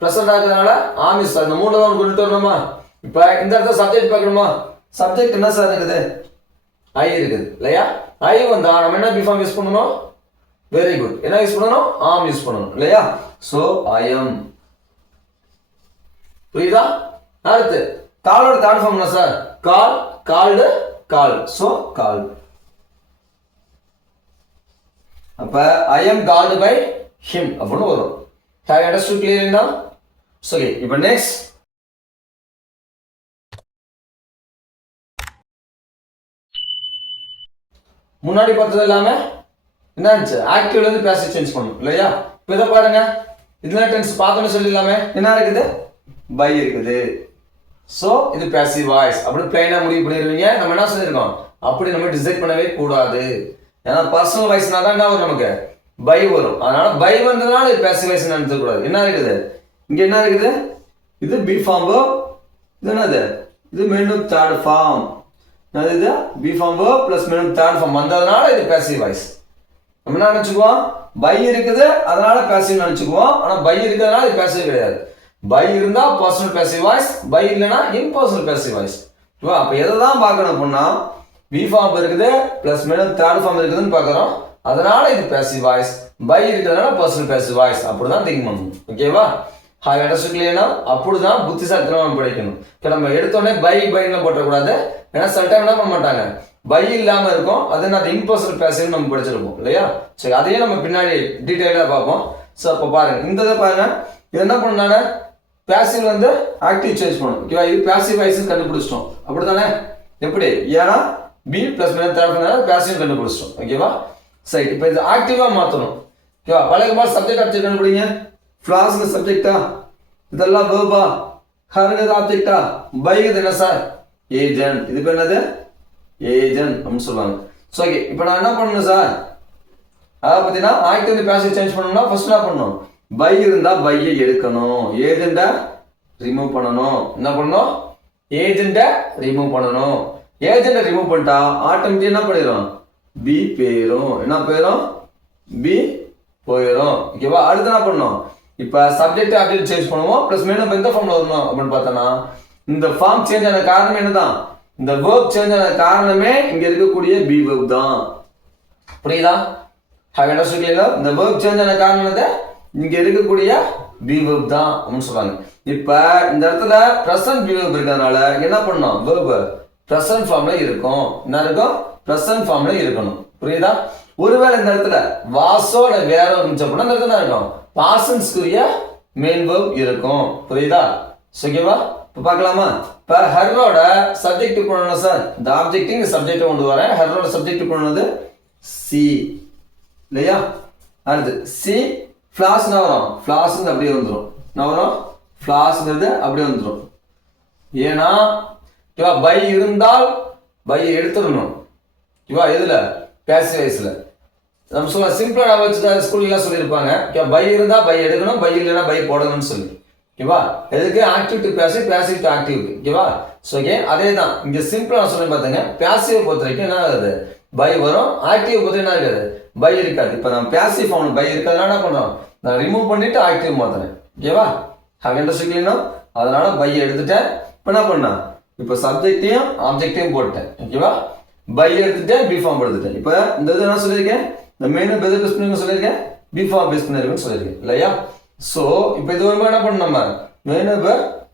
ப்ரெசென்ட் ஆகுறதுனால ஆம் இஸ் அந்த மூணு தான் கொண்டுட்டு வரணுமா? இப்போ இந்த இடத்துல சப்ஜெக்ட் பார்க்கணுமா? சப்ஜெக்ட் என்ன சார் இருக்குது? ஐ இருக்குது இல்லையா? ஐ வந்தா நம்ம என்ன பிஃபார்ம் யூஸ் பண்ணணும்? Very good. என்ன யூஸ் பண்ணணும்? ஆம் யூஸ் பண்ணணும் இல்லையா? So I am. புரியுதா? அடுத்து காலோட தேர்ட் ஃபார்ம் என்ன sir? Call, called, call. So call. அப்ப I am called by him அப்படின்னு வரும். Have you understood clearly now? So, okay, இப்போ next முன்னாடி பார்த்தது எல்லாமே என்ன இருந்துச்சு? ஆக்டிவ்ல இருந்து பேசிவ் சேஞ்ச் பண்ணணும் இல்லையா? இப்போ இதை பாருங்க, இதெல்லாம் டென்ஸ் பார்த்தோன்னு சொல்லிடலாமே. என்ன இருக்குது? பை இருக்குது. ஸோ இது பேசிவ் வாய்ஸ் அப்படின்னு பிளைனா முடிவு பண்ணிடுவீங்க. நம்ம என்ன சொல்லியிருக்கோம்? அப்படி நம்ம டிசைட் பண்ணவே கூடாது. ஏன்னா பர்சனல் வாய்ஸ்னா தான் என்ன வரும்? நமக்கு பை வரும். அதனால பை வந்ததுனால இது பேசிவ் வாய்ஸ் நினைக்க கூடாது. என்ன இருக்குது? இங்க என்ன இருக்குது? இது பி ஃபார்ம். இது என்னது? இது மெனு தேர்ட் ஃபார்ம். இது be form plus main third form வந்ததுனால இது பேசிவ் வாய்ஸ். நம்ம என்ன நினைச்சுக்குவோம்? பை இருக்குது அதனால பேசிவ் நினைச்சுக்குவோம். ஆனா பை இருக்கிறதுனால இது பேசிவ் கிடையாது. பை இருந்தா பர்சனல் பேசிவ் வாய்ஸ், பை இல்லைன்னா இம்பர்சனல் பேசிவ் வாய்ஸ். அப்ப எதை தான் பார்க்கணும் அப்படின்னா பி ஃபார்ம் இருக்குது பிளஸ் மெனு தேர்ட் ஃபார்ம் இருக்குதுன்னு பார்க்குறோம். அதனால இது பேசிவ் வாய்ஸ், பை இருக்கிறதுனால பர்சனல் பேசிவ் வாய்ஸ். அப்படிதான் திங்க் பண்ணணும். ஓகேவா? Hi understand. அப்படிதான் புத்திசாலித்தனமா நம்ம படிக்கணும். இப்போ நம்ம எடுத்தோடனே பை பைன்னு போட்டக்கூடாது. ஏன்னா சில டைம் என்ன பண்ண மாட்டாங்க, பை இல்லாம இருக்கும். அது நான் இம்பர்சனல் பேசிவ் நம்ம படிச்சிருப்போம் இல்லையா? சரி, அதையும் நம்ம பின்னாடி டீட்டெயிலாக பார்ப்போம். ஸோ அப்போ பாருங்க, இந்த இதை பாருங்க. இது என்ன பண்ணாங்க? பேசிவ் வந்து ஆக்டிவ் சேஞ்ச் பண்ணணும். ஓகேவா? இது பேசிவ் வாய்ஸ் கண்டுபிடிச்சிட்டோம். அப்படித்தானே? எப்படி? ஏன்னா be plus main third passive கண்டுபிடிச்சிட்டோம். ஓகேவா? சரி, இப்போ இது ஆக்டிவா மாற்றணும். ஓகேவா? வழக்கமா சப்ஜெக்ட் ஆப்ஜெக்ட் கண்டுபிடிங்க. ஃபிளாஸ்ங்க சப்ஜெக்டா, இதெல்லாம் வேர்பா, ஹர்ங்கிறது ஆப்ஜெக்டா, பைங்கிறது என்ன சார்? ஏஜென்ட். இது பேர் என்னது? ஏஜென்ட் அப்படின்னு சொல்லுவாங்க. ஸோ ஓகே, இப்போ நான் என்ன பண்ணணும் சார்? அதாவது பார்த்தீங்கன்னா ஆக்டிவ் பேசிவ் சேஞ்ச் பண்ணணும்னா ஃபர்ஸ்ட் என்ன பண்ணணும்? பை இருந்தா பையை எடுக்கணும், ஏஜென்ட்டை ரிமூவ் பண்ணணும். என்ன பண்ணணும்? ஏஜென்ட்டை ரிமூவ் பண்ணணும். ஏஜென்ட்டை ரிமூவ் பண்ணிட்டா ஆட்டோமேட்டிக் என்ன பண்ணிடும்? பி போயிடும். என்ன போயிடும்? பி போயிடும். ஓகேவா? அடுத்து என்ன பண்ணணும்? இப்போ சப்ஜெக்ட் ஆப்ஜெக்ட் சேஞ்ச் பண்ணுவோம். பிளஸ் மெனு எந்த ஃபார்ம்ல வரணும் அப்படின்னு பார்த்தோன்னா இந்த ஃபார்ம் சேஞ்ச் ஆன காரணம் என்னதான்? இந்த வேர்ப் சேஞ்ச் ஆன காரணமே இங்க இருக்கக்கூடிய பி வேர்ப் தான். புரியுதா? ஹேவ் அண்டர்ஸ்டுட் கிளியரா? இந்த வேர்ப் சேஞ்ச் ஆன காரணம் என்னது? இங்க இருக்கக்கூடிய பி வேர்ப் தான் அப்படின்னு சொல்றாங்க. இப்ப இந்த இடத்துல பிரசன்ட் பி வேர்ப் இருக்கிறதுனால என்ன பண்ணணும்? வேர்ப் பிரசன்ட் ஃபார்ம்ல இருக்கும். என்ன இருக்கும்? பிரசன்ட் ஃபார்ம்ல இருக்கணும். புரியுதா? ஒருவேளை இந்த இடத்துல வாசோ இல்ல வேற இருந்துச்சு அப்படின்னா இந்த இடத்துல இருக்கும் பாசன்ஸ்க்குரிய மெயின் வேர்ப் இருக்கும். புரியுதா? ஓகேவா? இப்போ பார்க்கலாமா? இப்போ ஹர்ரோட சப்ஜெக்ட் பண்ணணும் சார். இந்த ஆப்ஜெக்ட் இங்க சப்ஜெக்ட் கொண்டு வரேன். ஹர்ரோட சப்ஜெக்ட் பண்ணது சி இல்லையா? அடுத்து சி ஃபிளாஸ் வரும். ஃபிளாஸ் அப்படியே வந்துடும். என்ன வரும்? ஃபிளாஸ்ங்கிறது அப்படியே வந்துடும். ஏன்னா இவா பை இருந்தால் பை எடுத்துடணும். இவா எதுல? பேசிவ் வாய்ஸ்ல. நம்ம சொல்ல சிம்பிளா வச்சு ஸ்கூல்லாம் சொல்லியிருப்பாங்க, பை இருந்தா பை எடுக்கணும், பை இல்லைன்னா பை போடணும்னு சொல்லி. ஓகேவா? எதுக்கு? Active to passive, passive to active. ஓகேவா? ஸோ ஓகே, அதே தான் இங்க சிம்பிளா சொல்லி பார்த்தீங்க. பேசிவ் பொறுத்த வரைக்கும் என்ன ஆகுது? பை வரும். ஆக்டிவ் பொறுத்த என்ன இருக்காது? பை இருக்காது. இப்போ நம்ம பேசிவ் ஃபார்ம் பை இருக்கிறதுனால என்ன பண்றோம்? நான் ரிமூவ் பண்ணிட்டு ஆக்டிவ் மாத்தினேன். ஓகேவா? ஹேவ் அண்டர்ஸ்டுட் கிளியரா? அதனால பை எடுத்துட்டேன். இப்போ என்ன பண்ணா? இப்போ சப்ஜெக்டையும் ஆப்ஜெக்டையும் போட்டேன். ஓகேவா? பை எடுத்துட்டேன், பி ஃபார்ம் எடுத்துட்டேன். இப்போ இந்த இது என்ன சொல்லியிருக்கேன்? இந்த மெயின் பெஸ்ட் பேஸ் பண்ணி சொல்லியிருக்கேன், பி ஃபார்ம் பேஸ் பண்ணிருக்கேன்னு சொல்லியிருக்கேன் இல்லையா? ஸோ இப்போ இது வரும்போது என்ன பண்ணணும்? நம்ம மெயின்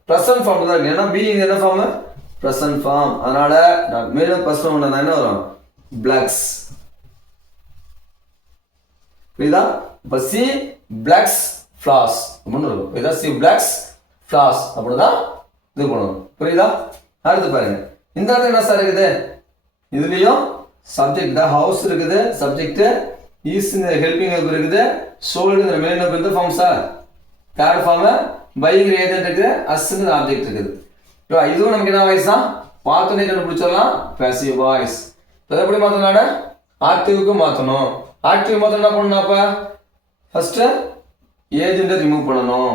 ப்ரெசன்ட் ஃபார்ம் தான் இருக்கு. ஏன்னா பி இங்க என்ன ஃபார்ம்? Present form. அதனால நான் மெயின் ஃபர்ஸ்ட் ஃபார்ம் என்ன வரும்? பிளாக்ஸ். புரியுதா? இப்போ சி பிளாக்ஸ் ஃபிளாஸ் அப்படின்னு இருக்கும். புரியுதா? சி பிளாக்ஸ் ஃபிளாஸ் அப்படிதான் இது பண்ணணும். புரியுதா? அடுத்து பாருங்க, இந்த இடத்துல என்ன சார் இருக்குது? இதுலயும் சப்ஜெக்ட் தான், ஹவுஸ் இருக்குது, சப்ஜெக்ட் இஸ் இந்த ஹெல்பிங் ஹெல்ப் இருக்குது, சோல்டு இந்த மெயின் ஹெல்ப் இந்த ஃபார்ம் சார். தேர்ட் ஃபார்ம் பைங்கிற ஏஜென்ட் இருக்குது, அஸ்ங்கிற ஆப்ஜெக்ட் இருக்குது. இதுவும் நமக்கு என்ன வாய்ஸ் தான்? பார்த்தோன்னே கண்டுபிடிச்சிடலாம், பேசிவ் வாய்ஸ். இதை எப்படி மாற்றணும்? ஆக்டிவ்க்கு மாற்றணும். ஆக்டிவ் மாற்ற என்ன பண்ணணும்? அப்போ ஃபர்ஸ்ட் ஏஜென்ட்டை ரிமூவ் பண்ணணும்.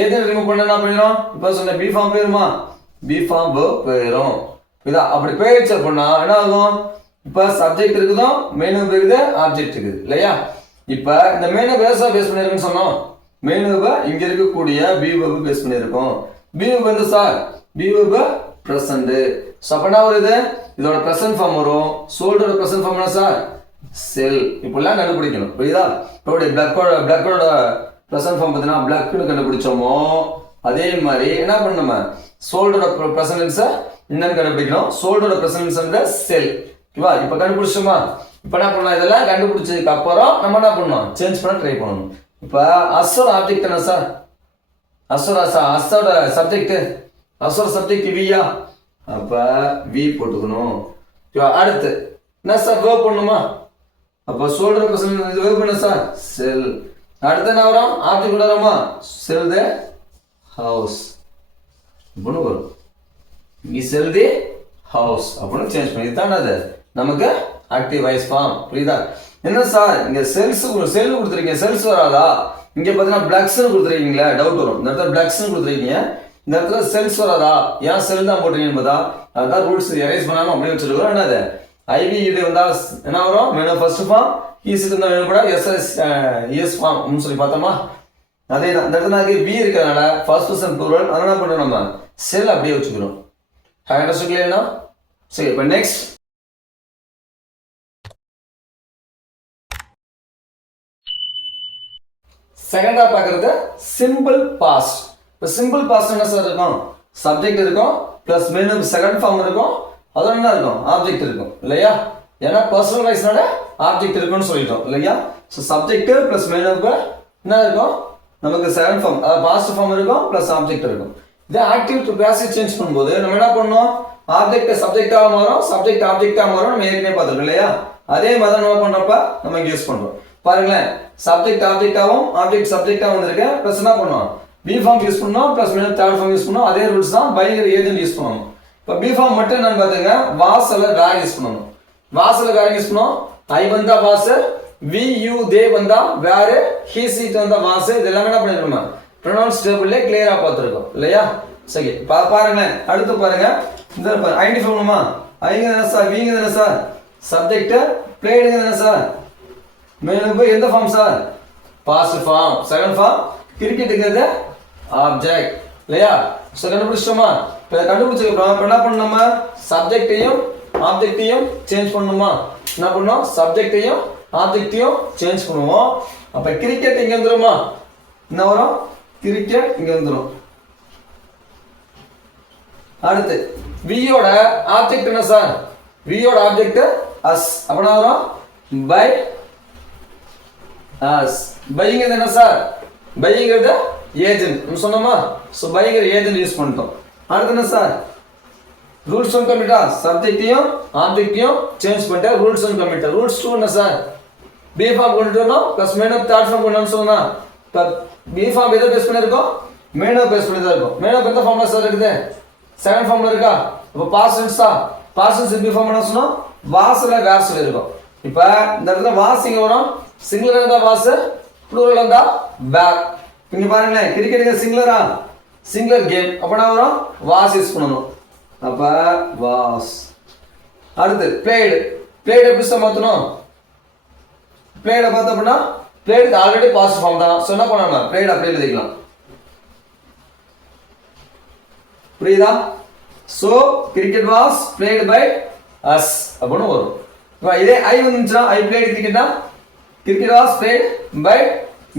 ஏஜென்ட் ரிமூவ் பண்ண என்ன பண்ணிடும்? இப்போ சொன்ன பி ஃபார்ம் போயிருமா? பி ஃபார்ம் போயிடும். இதா அப்படி போயிடுச்சு அப்படின்னா என்ன ஆகும்? இப்போ சப்ஜெக்ட் இருக்குதோ, மெயின் இருக்குது, ஆப்ஜெக்ட் இருக்குது இல்லையா? இப்போ இந்த மெயின் பேஸா பேஸ் பண்ணிருக்குன்னு சொன்னோம். மெயின் வெர்பை இங்க இருக்கக்கூடிய பி வெர்பை பேஸ் பண்ணியிருக்கோம். பி வெர்பு வந்து sir B verb present. So அப்பனா வருது இதோட பிரசன்ட் ஃபார்ம் வரும். சோல்டரோட பிரசன்ட் ஃபார்ம் என்ன சார் செல். இப்படிலாம் கண்டுபிடிக்கணும் புரியுதா? இப்போ பிளக்கோட பிரசன்ட் ஃபார்ம் பார்த்தீங்கன்னா பிளக்னு கண்டுபிடிச்சோமோ அதே மாதிரி என்ன பண்ணணும் சோல்டரோட பிரசன்டென்ஸை என்னன்னு கண்டுபிடிக்கணும். சோல்டரோட பிரசன்டென்ஸ் வந்து செல். ஓகேவா? இப்போ கண்டுபிடிச்சோமா? இப்போ என்ன பண்ணலாம் இதெல்லாம் கண்டுபிடிச்சதுக்கு அப்புறம் நம்ம என்ன பண்ணணும் சேஞ்ச் பண்ண ட்ரை பண்ணணும். இப்போ அஸோட ஆப்ஜெக்ட் என்ன சார்? அஸோட சப்ஜெக்ட் வியா? அப்போ வி போட்டுக்கணும். அடுத்து என்ன சார் வேர்ப் பண்ணுமா? அப்போ சோல்டர் பிரசன்ட் வேர்ப் என்ன சார் செல். அடுத்து என்ன வரும் ஆப்ஜெக்ட் வருமா செல் த ஹவுஸ் அப்படின்னு வரும். வி செல் தி ஹவுஸ் அப்படின்னு சேஞ்ச் பண்ணி தான் அது நமக்கு ஆக்டிவ் வாய்ஸ் ஃபார்ம். புரியுதா? என்ன சார் இங்க செல் கொடுத்துருக்கீங்க செல்ஸ் வராதா? இங்க பாத்தீங்கன்னா பிளக்ஸ்னு கொடுத்துருக்கீங்களா டவுட் வரும். இந்த இடத்துல பிளக்ஸ்னு கொடுத்துருக்கீங்க இந்த இடத்துல செல்ஸ் வராதா? ஏன் செல் தான் போட்டுருக்கீங்கன்னு பார்த்தா அதான் ரூல்ஸ் எரேஸ் பண்ணாம அப்படியே வச்சிருக்கோம். என்னது ஐவி இது வந்தா என்ன வரும் வேணும் ஃபர்ஸ்ட் ஃபார்ம் ஈஸ் இருந்தா வேணும் கூட எஸ் ஃபார்ம் அப்படின்னு சொல்லி பார்த்தோமா? அதே தான் இந்த இடத்துல வி இருக்கிறதுனால ஃபர்ஸ்ட் பர்சன் ப்ளூரல் அதனால என்ன பண்ணுறோம் நம்ம செல் அப்படியே வச்சுக்கிறோம். அண்டர்ஸ்டாண்ட்? சரி இப்போ நெக்ஸ்ட் செகண்டா பார்க்கறது சிம்பிள் பாஸ்ட். இப்போ சிம்பிள் பாஸ்ட் என்ன சார் இருக்கும்? சப்ஜெக்ட் இருக்கும் பிளஸ் மெயின் செகண்ட் ஃபார்ம் இருக்கும் அதோட என்ன இருக்கும் ஆப்ஜெக்ட் இருக்கும் இல்லையா? ஏன்னா பர்சனல் வாய்ஸ்னால ஆப்ஜெக்ட் இருக்குன்னு சொல்லிட்டோம் இல்லையா? ஸோ சப்ஜெக்ட் பிளஸ் மெயின் என்ன இருக்கும் நமக்கு செகண்ட் ஃபார்ம் அதாவது பாஸ்ட் ஃபார்ம் இருக்கும் பிளஸ் ஆப்ஜெக்ட் இருக்கும். இதே ஆக்டிவ் டு பேசிவ் சேஞ்ச் பண்ணும்போது நம்ம என்ன பண்ணணும் ஆப்ஜெக்ட் சப்ஜெக்டாக மாறும் சப்ஜெக்ட் ஆப்ஜெக்டாக மாறும். நம்ம ஏற்கனவே பார்த்துருக்கோம் இல்லையா? அதே மாதிரி நம்ம பண்றப்ப நம்ம இங்க யூஸ் பண்றோம். பாருங்களேன் சப்ஜெக்ட் ஆப்ஜெக்டாகவும் ஆப்ஜெக்ட் சப்ஜெக்டாகவும் வந்திருக்கு. ப்ளஸ் என்ன பண்ணுவோம் பி ஃபார்ம் யூஸ் பண்ணோம் பிளஸ் தேர்ட் ஃபார்ம் யூஸ் பண்ணோம். அதே ரூல்ஸ் தான் பைங்கிற ஏஜென்ட் யூஸ் பண்ணணும். இப்போ பி ஃபார்ம் மட்டும் என்னன்னு பாத்துங்க வாஸ் அல்ல வேர் யூஸ் பண்ணணும். வாஸ் அல்ல வேர் யூஸ் பண்ணோம். ஐ வந்தா வாஸ் வி யூ தே வந்தா வேர் ஹி சீட் வந்தா வாஸ். இது எல்லாமே என்ன பண்ணிருக்கோம் ப்ரொனவுன்ஸ் டேபிள்ல கிளியரா பார்த்துருக்கோம் இல்லையா? சரி பாருங்களேன் அடுத்து பாருங்க இந்த ஐடென்டிஃபை பண்ணுமா? ஐங்க என்ன சார் வீங்க என்ன சார் சப்ஜெக்ட் பிளேடுங்க என்ன சார் மெயின் எந்த form sir past form. Second form கிரிக்கெட்டுங்கிறது ஆப்ஜெக்ட் இல்லையா? ஸோ கண்டுபிடிச்சிட்டோமா? இப்போ கண்டுபிடிச்சதுக்கப்புறம் என்ன பண்ணணும் நம்ம சப்ஜெக்டையும் ஆப்ஜெக்டையும் சேஞ்ச் பண்ணணுமா? என்ன பண்ணணும் சப்ஜெக்டையும் ஆப்ஜெக்டையும் சேஞ்ச் பண்ணுவோம். அப்போ கிரிக்கெட் இங்கே வந்துருமா? என்ன வரும் கிரிக்கெட் இங்கே வந்துடும். அடுத்து வியோட ஆப்ஜெக்ட் என்ன சார்? வியோட ஆப்ஜெக்ட் அஸ். அப்படின்னா வரும் பை அஸ். பைங்கிறது என்ன சார்? பைங்கிறது ஏஜென்ட் நம்ம சொன்னோமா? ஸோ பைங்கிற ஏஜென்ட் யூஸ் பண்ணிட்டோம். அடுத்து என்ன சார் ரூல்ஸ் ஒன் கம்ப்ளீட்டா சப்ஜெக்டையும் ஆப்ஜெக்டையும் சேஞ்ச் பண்ணிட்டேன். ரூல்ஸ் ஒன் கம்ப்ளீட்டா. ரூல்ஸ் டூ என்ன சார்? பி ஃபார்ம் கொண்டு வரணும் plus main of third form கொண்டு சொன்னா இப்போ பி ஃபார்ம் எதை பேஸ் பண்ணியிருக்கோம் மெயின் ஆஃப் பேஸ் பண்ணி தான் இருக்கும். மெயின் ஆஃப் எந்த ஃபார்ம்ல சார் இருக்குது? செகண்ட் ஃபார்ம்ல இருக்கா? இப்போ பாஸ்ட் டென்ஸா பாஸ்ட் டென்ஸ் பி ஃபார்ம் என்ன சொன்னோம் வாஸ்ல வேர் சொல்லியிருக்கோம். இப்போ இந்த இடத்துல வாஸ் இங்க வரும். சிங்குலர் இருந்தா வாஸ் ப்ளூரல் இருந்தா வேர். இங்க பாருங்களேன் கிரிக்கெட்டுங்க சிங்குலரா சிங்குலர் கேம் அப்பனா வரும் வாஸ் யூஸ் பண்ணணும். அப்ப வாஸ். அடுத்து பிளேடு. பிளேடு எப்படி சார் மாத்தணும்? பிளேட பார்த்தோம் அப்படின்னா பிளேடு ஆல்ரெடி பாஸ்ட் ஃபார்ம் தான். ஸோ என்ன பண்ணணும் பிளேட் அப்படியே எழுதிக்கலாம். புரியுதா? So cricket was played by us அப்படின்னு வரும். இதே ஐ வந்துச்சுன்னா ஐ பிளேடு கிரிக்கெட்டா கிரிக்கெட் வாஸ் பிளேடு பை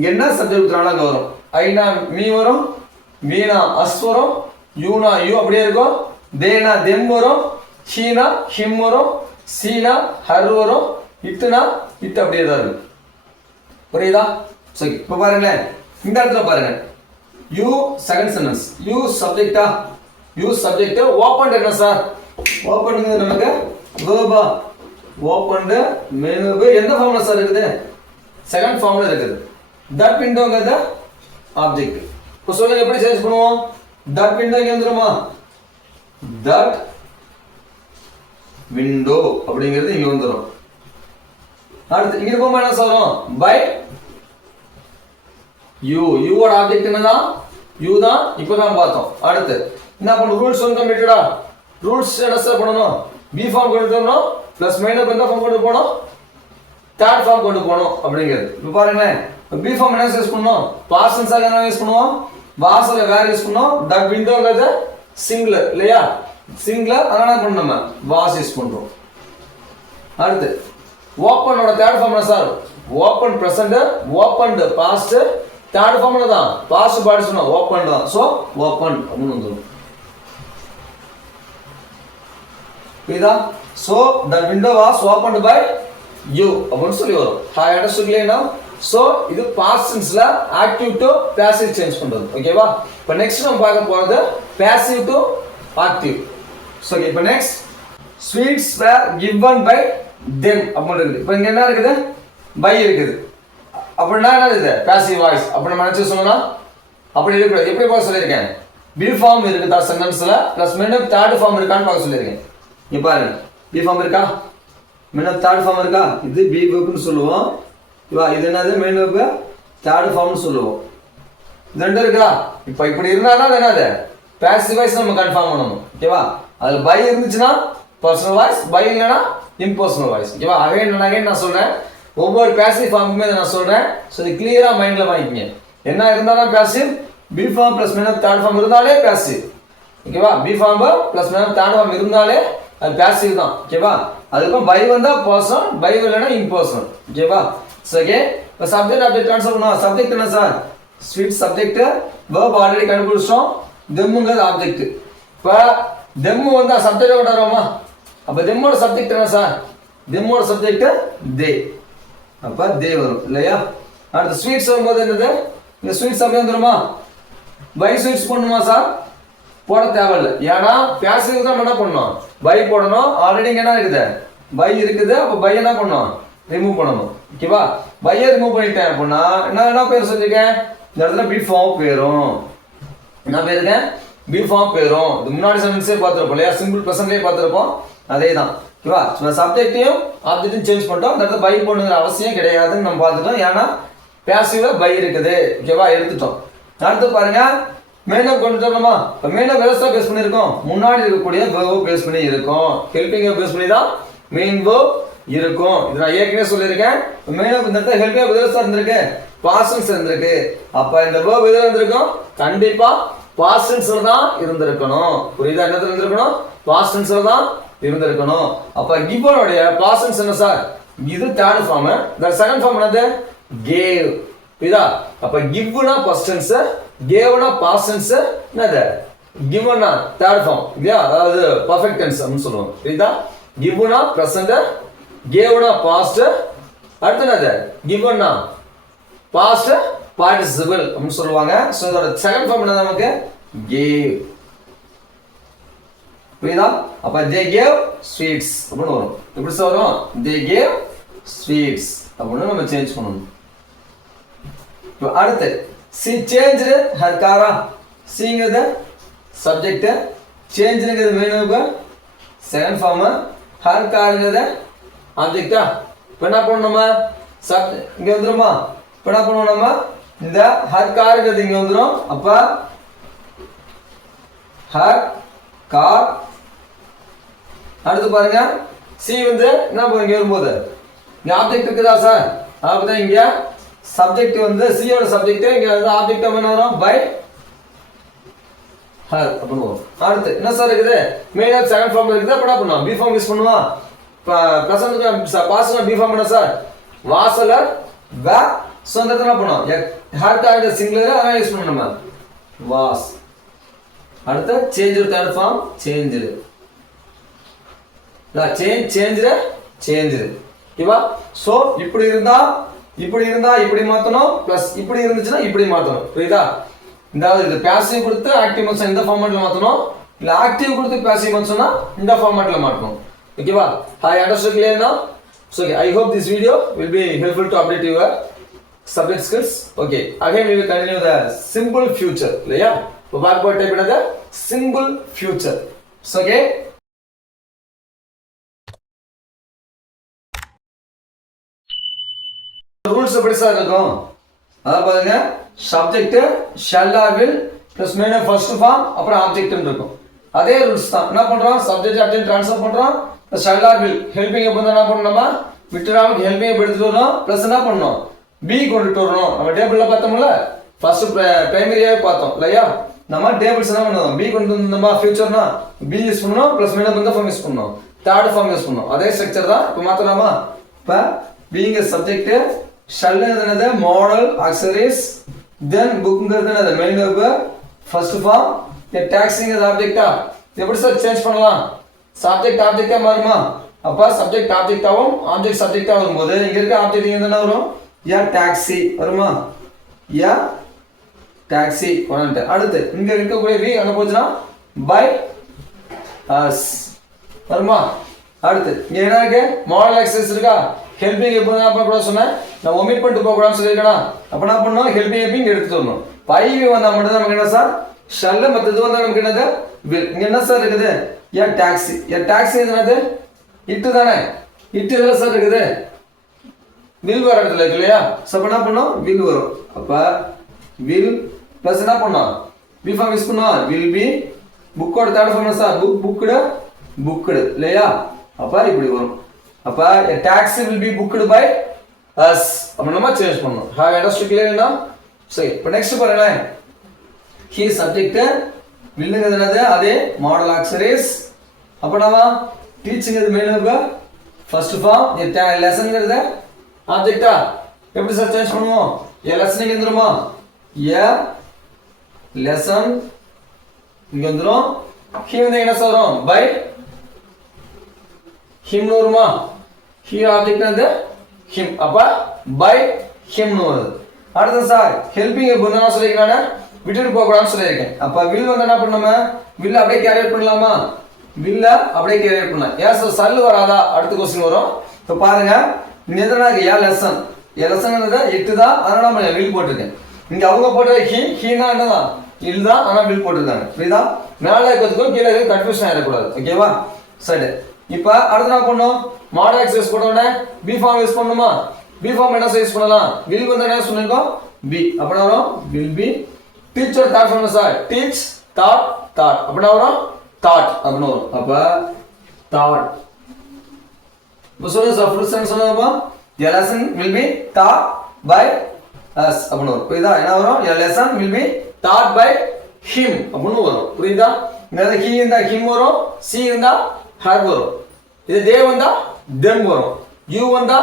என்ன சப்ஜெக்ட் கொடுத்துறாங்க அங்கே வரும். ஐனா மீ வரும் வீணா அஸ் வரும் யூனா யூ அப்படியே இருக்கும். தேனா தெம் வரும் ஹீனா ஹிம் வரும் சீனா ஹர் வரும் இத்துனா இத்து அப்படியே தான் இருக்கும். புரியுதா? சரி இப்போ பாருங்களேன் இந்த இடத்துல பாருங்க யூ செகண்ட் சென்டென்ஸ் யூ சப்ஜெக்டா யூ சப்ஜெக்ட் ஓப்பன் என்ன சார்? ஓப்பன் நமக்கு வேர்பா ஓப்பன் மெயின் எந்த ஃபார்ம்ல சார் இருக்குது? செகண்ட் ஃபார்ம்ல இருக்குது. தட் விண்டோங்கிறது ஆப்ஜெக்ட். இப்போ சொல்லுங்க எப்படி சேஞ்ச் பண்ணுவோம்? தட் விண்டோ இங்க வந்துருமா? தட் விண்டோ அப்படிங்கிறது இங்க வந்துரும். அடுத்து இங்க போகும்போது என்ன சொல்றோம்? By you. யூவோட ஆப்ஜெக்ட் என்னதான்? யூ தான். இப்பதான் பார்த்தோம். அடுத்து என்ன பண்ணணும்? ரூல்ஸ் ஒன் கம்ப்ளீட்டடா. ரூல்ஸ் என்ன சார் பண்ணணும்? பி ஃபார்ம் கொண்டு வரணும் பிளஸ் மெயின் ஆஃப் எந்த ஃபார்ம் கொண்டு போகணும்? தேர்ட் ஃபார்ம் கொண்டு போகணும் அப்படிங்கிறது. இப்போ பாருங்களேன், பி ஃபார்ம் என்ன யூஸ் பண்ணுவோம், பாஸ்ட் டென்ஸாக என்ன யூஸ் பண்ணுவோம், வாசல வேற யூஸ் பண்ணுவோம், த விண்டோங்கிறது சிங்குலர் இல்லையா, சிங்குலர் அதனால என்ன பண்ணணும், நம்ம வாஸ் யூஸ் பண்றோம். அடுத்து ஓப்பனோட தேர்ட் ஃபார்ம் என்ன sir, open present, opened past, third ஃபார்ம்ல தான் பாஸ்ட் பார்ட்டிசிபிள் ஓப்பன் தான், சோ ஓப்பன் அப்படின்னு வந்துரும். புரியுதா? So the window was opened by you அப்படின்னு சொல்லி வரும். ஹாய் அண்டர்ஸ்டுட்லேனா? சோ இது பாஸ்ட் டென்ஸ்ல ஆக்டிவ் டு பாசிவ் சேஞ்ச் பண்றது. ஓகேவா? இப்போ நெக்ஸ்ட் நம்ம பார்க்க போறது பாசிவ் டு ஆக்டிவ். சோ இப்போ next sweets were given by them அப்படின்னு இருக்குது. இப்போ இங்க என்ன இருக்குது, by இருக்குது. அப்படின்னா என்ன இது, பாசிவ் வாய்ஸ். அப்படி நம்ம நினைச்சு சொல்லணும், அப்படி இருக்கக்கூடாது. எப்படி பார்க்க சொல்லியிருக்கேன், பி ஃபார்ம் இருக்குதா சென்டென்ஸ்ல பிளஸ் மெயின் தேர்ட் ஃபார்ம் இருக்கான்னு பார்க்க சொல்லியிருக்கேன். இங்க பாருங்க, பி ஃபார்ம் இருக்கா, மெயின் தேர்ட் ஃபார்ம் இருக்கா, இது பி வெர்ப்னு சொல்லுவோம். இது என்னது, மெயின் வெர்ப் தேர்ட் ஃபார்ம்னு சொல்லுவோம். இது ரெண்டு இருக்கா. இப்போ இப்படி இருந்தாதான் என்னது பாசிவ் வாய்ஸ் நம்ம கன்ஃபார்ம் பண்ணணும். ஓகேவா? அதுல பை இருந்துச்சுன்னா பர்சனல் வாய்ஸ், பை இல்லைன்னா இம்பர்சனல் வாய்ஸ். ஓகேவா? அகைன் நான் சொல்றேன், ஒவ்வொரு பாசிவ் ஃபார்முமே நான் சொல்றேன். ஸோ இது கிளியரா மைண்ட்ல வாங்கிக்கங்க. என்ன இருந்தாலும் passive, be form plus main third form இருந்தாலே பாசிவ். ஓகேவா? Be form plus main third form இருந்தாலே அது பாசிவ் தான். ஓகேவா? அதுக்கும் பை வந்தா பர்சன், பை இல்லைன்னா இம்பர்சன். ஓகேவா? சோ ஓகே, இப்போ சப்ஜெக்ட் ஆப்ஜெக்ட் ட்ரான்ஸ்ஃபர் பண்ணுவோம். சப்ஜெக்ட் என்ன sir, sweet subject, verb already கண்டுபிடிச்சோம், தெம்முங்கிறது ஆப்ஜெக்ட். இப்போ தெம்மு வந்தா சப்ஜெக்ட் கொண்டு வரோமா, அப்போ தெம்மோட சப்ஜெக்ட் என்ன சார், தெம்மோட சப்ஜெக்ட் தே, அப்போ தே வரும் இல்லையா? அடுத்து ஸ்வீட்ஸ் வரும்போது என்னது, இந்த ஸ்வீட்ஸ் அப்படியே வந்துருமா, பை ஸ்வீட்ஸ் பண்ணுமா சார், போட தேவையில்லை. ஏன்னா பாசிவ் தான் என்ன பண்ணணும், பை போடணும். ஆல்ரெடி இங்க என்ன இருக்குது, பை இருக்குது. அப்போ பை என்ன பண்ணணும், ரிமூவ் பண்ணணும். ஓகேவா? பையை ரிமூவ் பண்ணிட்டேன் அப்படின்னா என்ன பேர் சொல்லியிருக்கேன், இந்த இடத்துல பி ஃபார்ம் பேரும். என்ன பேருக்கேன், பி ஃபார்ம் பேரும். இது முன்னாடி சென்டென்ஸே பார்த்துருப்போம் இல்லையா, சிம்பிள் ப்ரெசன்ட்லேயே பார்த்துருப்போம். அதே தான். ஓகேவா? சப்ஜெக்டையும் ஆப்ஜெக்டையும் சேஞ்ச் பண்ணிட்டோம். இந்த இடத்துல பை பண்ணுங்கிற அவசியம் கிடையாதுன்னு நம்ம பார்த்துட்டோம். ஏன்னா பாசிவ்ல பை இருக்குது. ஓகேவா? எடுத்துட்டோம். அடுத்து பாருங்க, மெயினா கொண்டு வரணுமா, இப்போ மெயினா வெர்ஸா பேஸ் பண்ணி இருக்கோம், முன்னாடி இருக்கக்கூடிய வெர்ப் பேஸ் பண்ணி இருக்கும், ஹெல்பிங் பேஸ் பண்ணி தான் மெயின் வெர்ப் இருக்கும். இது நான் ஏற்கனவே சொல்லியிருக்கேன். மெயினா இந்த இடத்துல ஹெல்பிங் வெர்ஸா இருந்திருக்கு, பாஸ்ட் டென்ஸ் இருந்திருக்கு. அப்ப இந்த வெர்ப் எதுல இருந்திருக்கும், கண்டிப்பா பாஸ்ட் டென்ஸ்ல தான் இருந்திருக்கணும். புரியுதா? என்னத்துல இருந்திருக்கணும், பாஸ்ட் டென்ஸ்ல தான் இருந்திருக்கணும். அப்ப கிவனுடைய பாஸ்ட் டென்ஸ் என்ன சார், இது தேர்ட் ஃபார்ம், இந்த செகண்ட் ஃபார்ம் என்னது, கேவ். புரியுதா? அப்ப கிவ்னா ஃபர்ஸ்ட் டென்ஸ், கேவ்னா பாஸ்ட் டென்ஸ், என்னது கிவனா தேர்ட் ஃபார்ம் இல்லையா, அதாவது பர்ஃபெக்ட் டென்ஸ் அப்படின்னு சொல்லுவாங்க. புரியுதா? கிவ்னா பிரசன்ட், கேவ்னா பாஸ்ட், அடுத்து என்னது கிவனா பாஸ்ட் பார்ட்டிசிபிள் அப்படின்னு சொல்லுவாங்க. சோ இதோட செகண்ட் ஃபார்ம் என்ன நமக்கு, கேவ். புரியுதா? அப்ப they gave sweets அப்படின்னு வரும். எப்படி சார் வரும், they gave sweets அப்படின்னு நம்ம சேஞ்ச் பண்ணணும். இப்போ அடுத்து she changed her car. seங்கிறது சப்ஜெக்ட், சேஞ்ச்ங்கிறது main verb second form, her carங்கிறது ஆப்ஜெக்ட்டா. இப்போ என்ன பண்ணணும், நம்ம இங்க வந்துருமா, இப்போ என்ன பண்ணுவோம், நம்ம இந்த her carங்கிறது இங்க வந்துரும். அப்ப her car. அடுத்து பாருங்க, சி வந்து என்ன பண்ணுங்க, இங்க வரும்போது இங்க ஆப்ஜெக்ட் இருக்குதா சார், அப்பதான் இங்க சப்ஜெக்ட் வந்து சியோட சப்ஜெக்ட், இங்க வந்து ஆப்ஜெக்ட் என்ன வரும், பை ஹர் அப்படின்னு வரும். அடுத்து என்ன சார் இருக்குது, மெயின் ஆஃப் செகண்ட் ஃபார்ம் இருக்குது. அப்ப என்ன பண்ணுவோம், பி ஃபார்ம் யூஸ் பண்ணுவோம். பிரசன்ட் பாஸ்ட்னா பி ஃபார்ம் என்ன சார், வாசலர் வ. சோ அந்த என்ன பண்ணுவோம், ஹர் கார்டு சிங்குலர், அதான் யூஸ் பண்ணணும் நம்ம வாஸ். அடுத்து change third form, change change. ஓகேவா? சோ இப்படி இருந்தா இப்படி மாத்தணும், பிளஸ் இப்படி இருந்துச்சுன்னா இப்படி மாத்தணும். புரியுதா? இந்த இது பாசிவ் கொடுத்து ஆக்டிவ் மோஷன் இந்த ஃபார்மட்ல மாத்தணும், இல்ல ஆக்டிவ் கொடுத்து பாசிவ் மோஷன்னா இந்த ஃபார்மட்ல மாத்தணும். ஓகேவா? I understood clear now? So okay, I hope this video will be helpful to update your subject skills. Okay, again we will continue the simple future. இல்லையா? இப்போ பார்க்க போற டைப் என்னது, simple future. So okay, ரூல்ஸ் எப்படி sir இருக்கும், அதான் பாருங்க, subject shall or will plus main first form அப்புறம் ஆப்ஜெக்ட் இருக்கும். அதே ரூல்ஸ் தான். என்ன பண்றோம், சப்ஜெக்ட் ஆப்ஜெக்ட் ட்ரான்ஸ்ஃபர் பண்றோம், ஷல் ஆர் வில் ஹெல்பிங் எப்போ என்ன பண்ணணுமா, விட்டுறாம ஹெல்பிங் எடுத்துட்டு வரணும் ப்ளஸ் என்ன பண்ணணும் பி கொண்டுட்டு வரணும். நம்ம டேபிள்ல பார்த்தோம்ல ஃபர்ஸ்ட் பிரைமரியாவே பார்த்தோம் இல்லையா. நம்ம டேபிள்ஸ் என்ன பண்ணணும் பி கொண்டு வந்தோமா ஃபியூச்சர்னா பி யூஸ் பண்ணணும் ப்ளஸ் மீண்டும் இந்த ஃபார்ம் யூஸ் பண்ணணும் தேர்ட் ஃபார்ம் யூஸ் பண்ணணும். அதே ஸ்ட்ரக்சர் தான் இப்போ மாத்தலாமா. இப்போ பீங்க சப்ஜெக்ட் ஷல்ங்கிறது என்னது மாடல் ஆக்சரிஸ் தென் புக்ங்கிறது என்னது மெயின் வெர்ப் ஃபர்ஸ்ட் ஃபார்ம் டாக்ஸிங்கிறது ஆப்ஜெக்ட்டா. எப்படி சார் சேஞ்ச் பண்ணலாம் சப்ஜெக்ட் ஆப்ஜெக்ட்டா மாறுமா. அப்ப சப்ஜெக்ட் ஆப்ஜெக்ட்டாவும் ஆப்ஜெக்ட் சப்ஜெக்ட்டா வரும்போது இங்க இருக்க ஆப்ஜெக்ட் என்ன வரும் யா டாக்ஸி வருமா யா டாக்ஸி வந்துட்டு. அடுத்து இங்க இருக்கக்கூடிய வி அங்க போச்சுன்னா பை அஸ் வருமா. அடுத்து இங்க என்ன இருக்கு மாடல் ஆக்சஸ் இருக்கா. ஹெல்பிங் எப்போ அப்ப கூட சொன்னேன் நான் ஒமிட் பண்ணிட்டு போக கூடாதுன்னு சொல்லியிருக்கேன். அப்ப என்ன பண்ணணும் ஹெல்பிங் எப்படிங்க எடுத்துட்டு வரணும். பைவி வந்தா மட்டும் தான் நமக்கு என்ன சார் ஷல்ல மற்றது வந்தா நமக்கு என்னது வில். இங்க என்ன சார் இருக்குது யா டாக்ஸி. யா டாக்ஸி என்னது இட்டு தானே. இட்டு எதுல சார் இருக்குது வில் வர இடத்துல இருக்கு இல்லையா. அப்ப என்ன பண்ணோம் வில் வரும். அப்ப வில் பிளஸ் என்ன பண்ணோம் பி ஃபார்ம் யூஸ் பண்ணோம் வில் பி புக்கோட third form sir book booked booked இல்லையா. அப்ப இப்படி வரும். அப்ப a taxi will be booked by us அப்ப நம்ம சேஞ்ச் பண்ணனும். have understood clearly now. சரி இப்போ நெக்ஸ்ட் பாருங்க he subject willங்கிறது என்னது அதே மாடல் ஆக்சரிஸ். அப்ப நாம டீச்சிங் இது மெயின் வெர்ப் ஃபர்ஸ்ட் ஃபார்ம் லெசன்ங்கிறது ஆப்ஜெக்ட்டா. எப்படி சார் சேஞ்ச் பண்ணுவோம் a lesson இங்க வந்துருமா a lesson இங்க வந்துரும். he வந்து என்ன சொல்றோம் by him வருமா. here object வந்து him அப்ப by him வருது. அடுத்து சார் ஹெல்பிங் எப்போ நான் சொல்லிருக்கேன் விட்டுட்டு போக கூடாதுன்னு சொல்லியிருக்கேன். அப்ப வில் வந்து என்ன பண்ணணுமா வில் அப்படியே கேரி அவுட் பண்ணலாமா வில்ல அப்படியே கேரி அவுட் பண்ணலாம். ஏன் சார் சல் வராதா அடுத்த क्वेश्चन வரும். இப்போ பாருங்க இங்க எதுனா யா லெசன் லெசன்ங்கிறது இட்டு தான் அதனால நம்ம வில் போட்டுருக்கேன். இங்க அவங்க போட்ட ஹீனா என்னதான் இல் தான் ஆனா வில் போட்டுருக்காங்க புரியுதா. மேலே இருக்கிறதுக்கும் கீழே இருக்க கன்ஃபியூஷன் ஆயிடக்கூடாது ஓகேவா. சரி இப்போ அடுத்து என்ன பண்ணணும் மாடல் ஆக்சஸ் போட்ட உடனே பி ஃபார்ம் யூஸ் பண்ணணுமா. பி ஃபார்ம் என்ன யூஸ் பண்ணலாம் வில் வந்து என்ன சொல்லிருக்கோம் பி அப்பனா வரும் will be. Teacher that form sir teach that that அப்பனா வரும் தாட் அப்பனா வரும். அப்ப தாட் இப்போ சொல்லுங்க சார் ஃபுல் சென்ஸ் சொல்லுங்க. a lesson will be taught by us அப்பனா வரும் புரியுதா. என்ன வரும் a lesson will be taught by him அப்பனா வரும் புரியுதா. இங்க he இருந்தா him வரும் she இருந்தா her வரும். இது they வந்தா them வரும். you வந்தா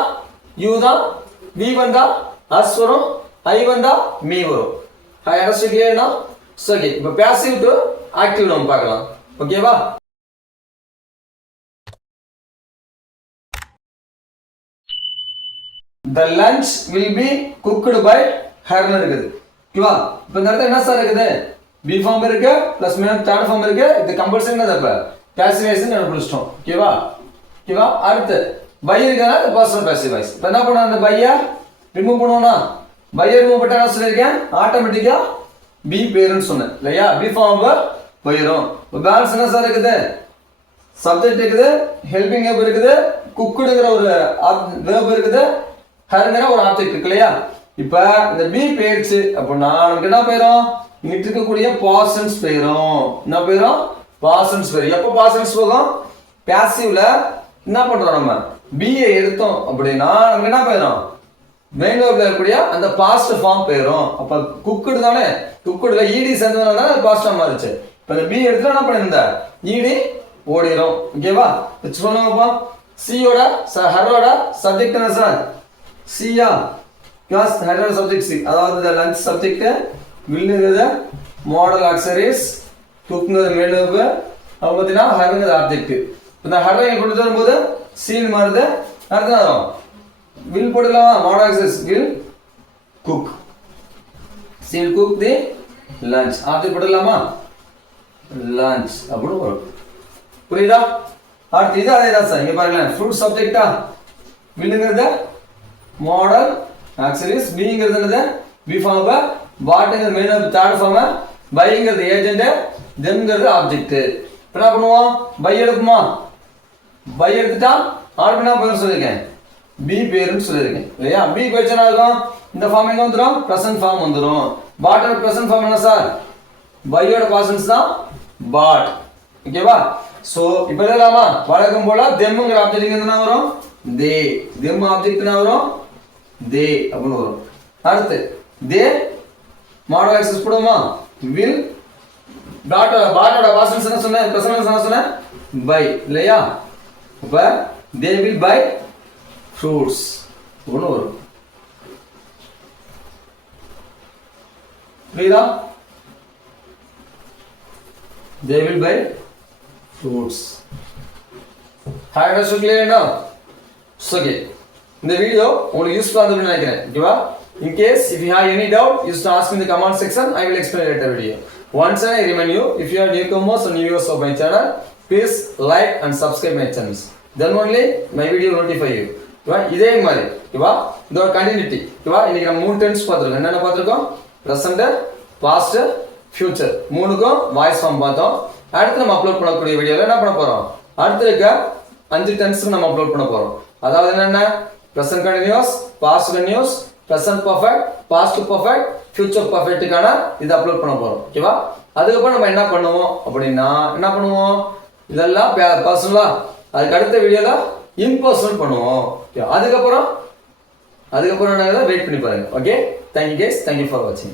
you தான் we வந்தா us வரும். I வந்தா me வரும். I understand clear now. So okay இப்போ passive to active நம்ம பார்க்கலாம் ஓகேவா. the lunch will be cooked by her னு இருக்குது ஓகேவா. இப்போ இந்த இடத்துல என்ன சார் இருக்குது பி ஃபார்ம் இருக்கு பிளஸ் மீன் தேர்ட் ஃபார்ம் இருக்கு. இது கம்பல்சரி என்னது அப்ப பாசிவைஸ் கண்டுபிடிச்சிட்டோம் ஓகேவா. ஓகேவா அடுத்து பை இருக்கனால பர்சனல் பாசிவ் வாய்ஸ். இப்போ என்ன பண்ணணும் அந்த பையை ரிமூவ் பண்ணுவோம்னா பையை ரிமூவ் பண்ணிட்டா என்ன சொல்லியிருக்கேன் ஆட்டோமேட்டிக்கா பி பேருன்னு சொன்னேன் இல்லையா. பி ஃபார்ம் போயிடும். இப்போ பேலன்ஸ் என்ன சார் இருக்குது சப்ஜெக்ட் இருக்குது ஹெல்பிங் வெர்ப் இருக்குது குக்குடுங்கிற ஒரு வெர்ப் இருக்குது ஹர்ங்கிற ஒரு ஆப்ஜெக்ட் இருக்கு இல்லையா. இப்போ இந்த பி போயிடுச்சு அப்படின்னா நமக்கு என்ன போயிடும் இங்கிட்டு இருக்கக்கூடிய பாசன்ஸ் போயிடும். என்ன போயிடும் பாசன்ஸ் போயிடும். எப்போ பாசன்ஸ் போகும் பாசிவ்ல என்ன பண்றோம் நம்ம பிஏ எடுத்தோம் அப்படின்னா நமக்கு என்ன போயிடும் மெயின் வெர்ப்ல இருக்கக்கூடிய அந்த பாஸ்ட் ஃபார்ம் போயிடும். அப்ப குக்குடு தானே குக்குடுல ஈடி சேர்ந்ததுனால பாஸ்ட் ஃபார்ம் மாறிச்சு. இப்போ இந்த பி எடுத்து என்ன பண்ணிருந்த ஈடி ஓடிடும் ஓகேவா. சொல்லுங்கப்பா சியோட ஹரோட சப்ஜெக்ட் என்ன சார் சியா கிளாஸ் ஹரோட சப்ஜெக்ட் சி அதாவது லஞ்ச் சப்ஜெக்ட் வில்லுங்கிறது மாடல் ஆக்சரிஸ் குக்குங்கிறது மெயின் வெர்ப் அவங்க பார்த்தீங்கன்னா ஹருங்கிறது ஆப்ஜெக்ட். இந்த ஹரை கொண்டு வரும்போது சீன் மாறுது அர்த்தம் வில் போடலாமா model access will cook she will cook the lunch object போடலாமா lunch அப்படி வரும் புரியுதா. அடுத்து இது அதே தான் சார் இங்க பாருங்களேன் ஃப்ரூட் சப்ஜெக்ட்டா வில்லுங்கிறது மாடல் ஆக்சரிஸ் பீங்கிறது என்னது பி ஃபார்ம் பாட்டுங்கிறது மெயின் ஆஃப் தேர்ட் ஃபார்ம் பைங்கிறது ஏஜென்ட் தெம்ங்கிறது ஆப்ஜெக்ட். என்ன பண்ணுவோம் பை எடுக்குமா பை எடுத்துட்டா ஆல்ரெடி நான் பேர் சொல்லியிருக்கேன் பி பேருன்னு சொல்லியிருக்கேன் இல்லையா. பி போயிடுச்சுன்னா இருக்கும் இந்த ஃபார்ம் எங்க வந்துடும் ப்ரெசன்ட் ஃபார்ம் வந்துடும். பாட்டோட ப்ரெசன்ட் ஃபார்ம் என்ன சார் பையோட பாசன்ஸ் தான் பாட் ஓகேவா. ஸோ இப்போ எழுதலாமா வழக்கம் போல தெம்முங்கிற ஆப்ஜெக்ட் என்ன வரும் தே them ஆப்ஜெக்ட்னா வரும் தே அப்படின்னு வரும். அடுத்து தே மாடல் ஆக்சஸ் போடுமா will பாட்டோட பாசன்ஸ் என்ன சொன்னேன் பிரசன்ஸ் என்ன சொன்னேன் பை இல்லையா அப்ப they will buy fruits அப்படின்னு வரும். புரியுதா they will buy fruits. Hi, Mr. Clear now. So, okay. இந்த வீடியோ உங்களுக்கு யூஸ்ஃபுல்லா இருக்கும்னு நினைக்கிறேன். ஓகேவா? In case if you have any doubt, you just ask in the comment section. I will explain later video. Once I remind you, if you are newcomers or new viewers of my channel, please like and subscribe my channels. Then only my video notify you. ஓகேவா? இதே மாதிரி ஓகேவா? இதோட continuity ஓகேவா? இன்னைக்கு நம்ம மூணு tense பார்த்திருக்கோம். என்னென்ன பார்த்திருக்கோம்? Present, past, future. மூணுக்கும் வாய்ஸ் ஃபார்ம் பார்த்தோம். அடுத்து நம்ம அப்லோட் பண்ணக்கூடிய வீடியோல என்ன பண்ண போறோம்? அடுத்து இருக்க 5 டென்ஸ்க்கு நம்ம அப்லோட் பண்ண போறோம். அதாவது என்னென்ன? present continuous, past continuous, present perfect, past perfect, future perfectகான இது அப்லோட் பண்ண போறோம். ஓகேவா? அதுக்கு அப்புறம் நம்ம என்ன பண்ணுவோம் அப்படினா என்ன பண்ணுவோம்? இதெல்லாம் பர்சனலா அதுக்கு அடுத்த வீடியோல இம்பர்சனல் பண்ணுவோம். அதுக்கு அப்புறம் என்னங்க வெயிட் பண்ணி பாருங்க. Okay? Thank you guys. Thank you for watching.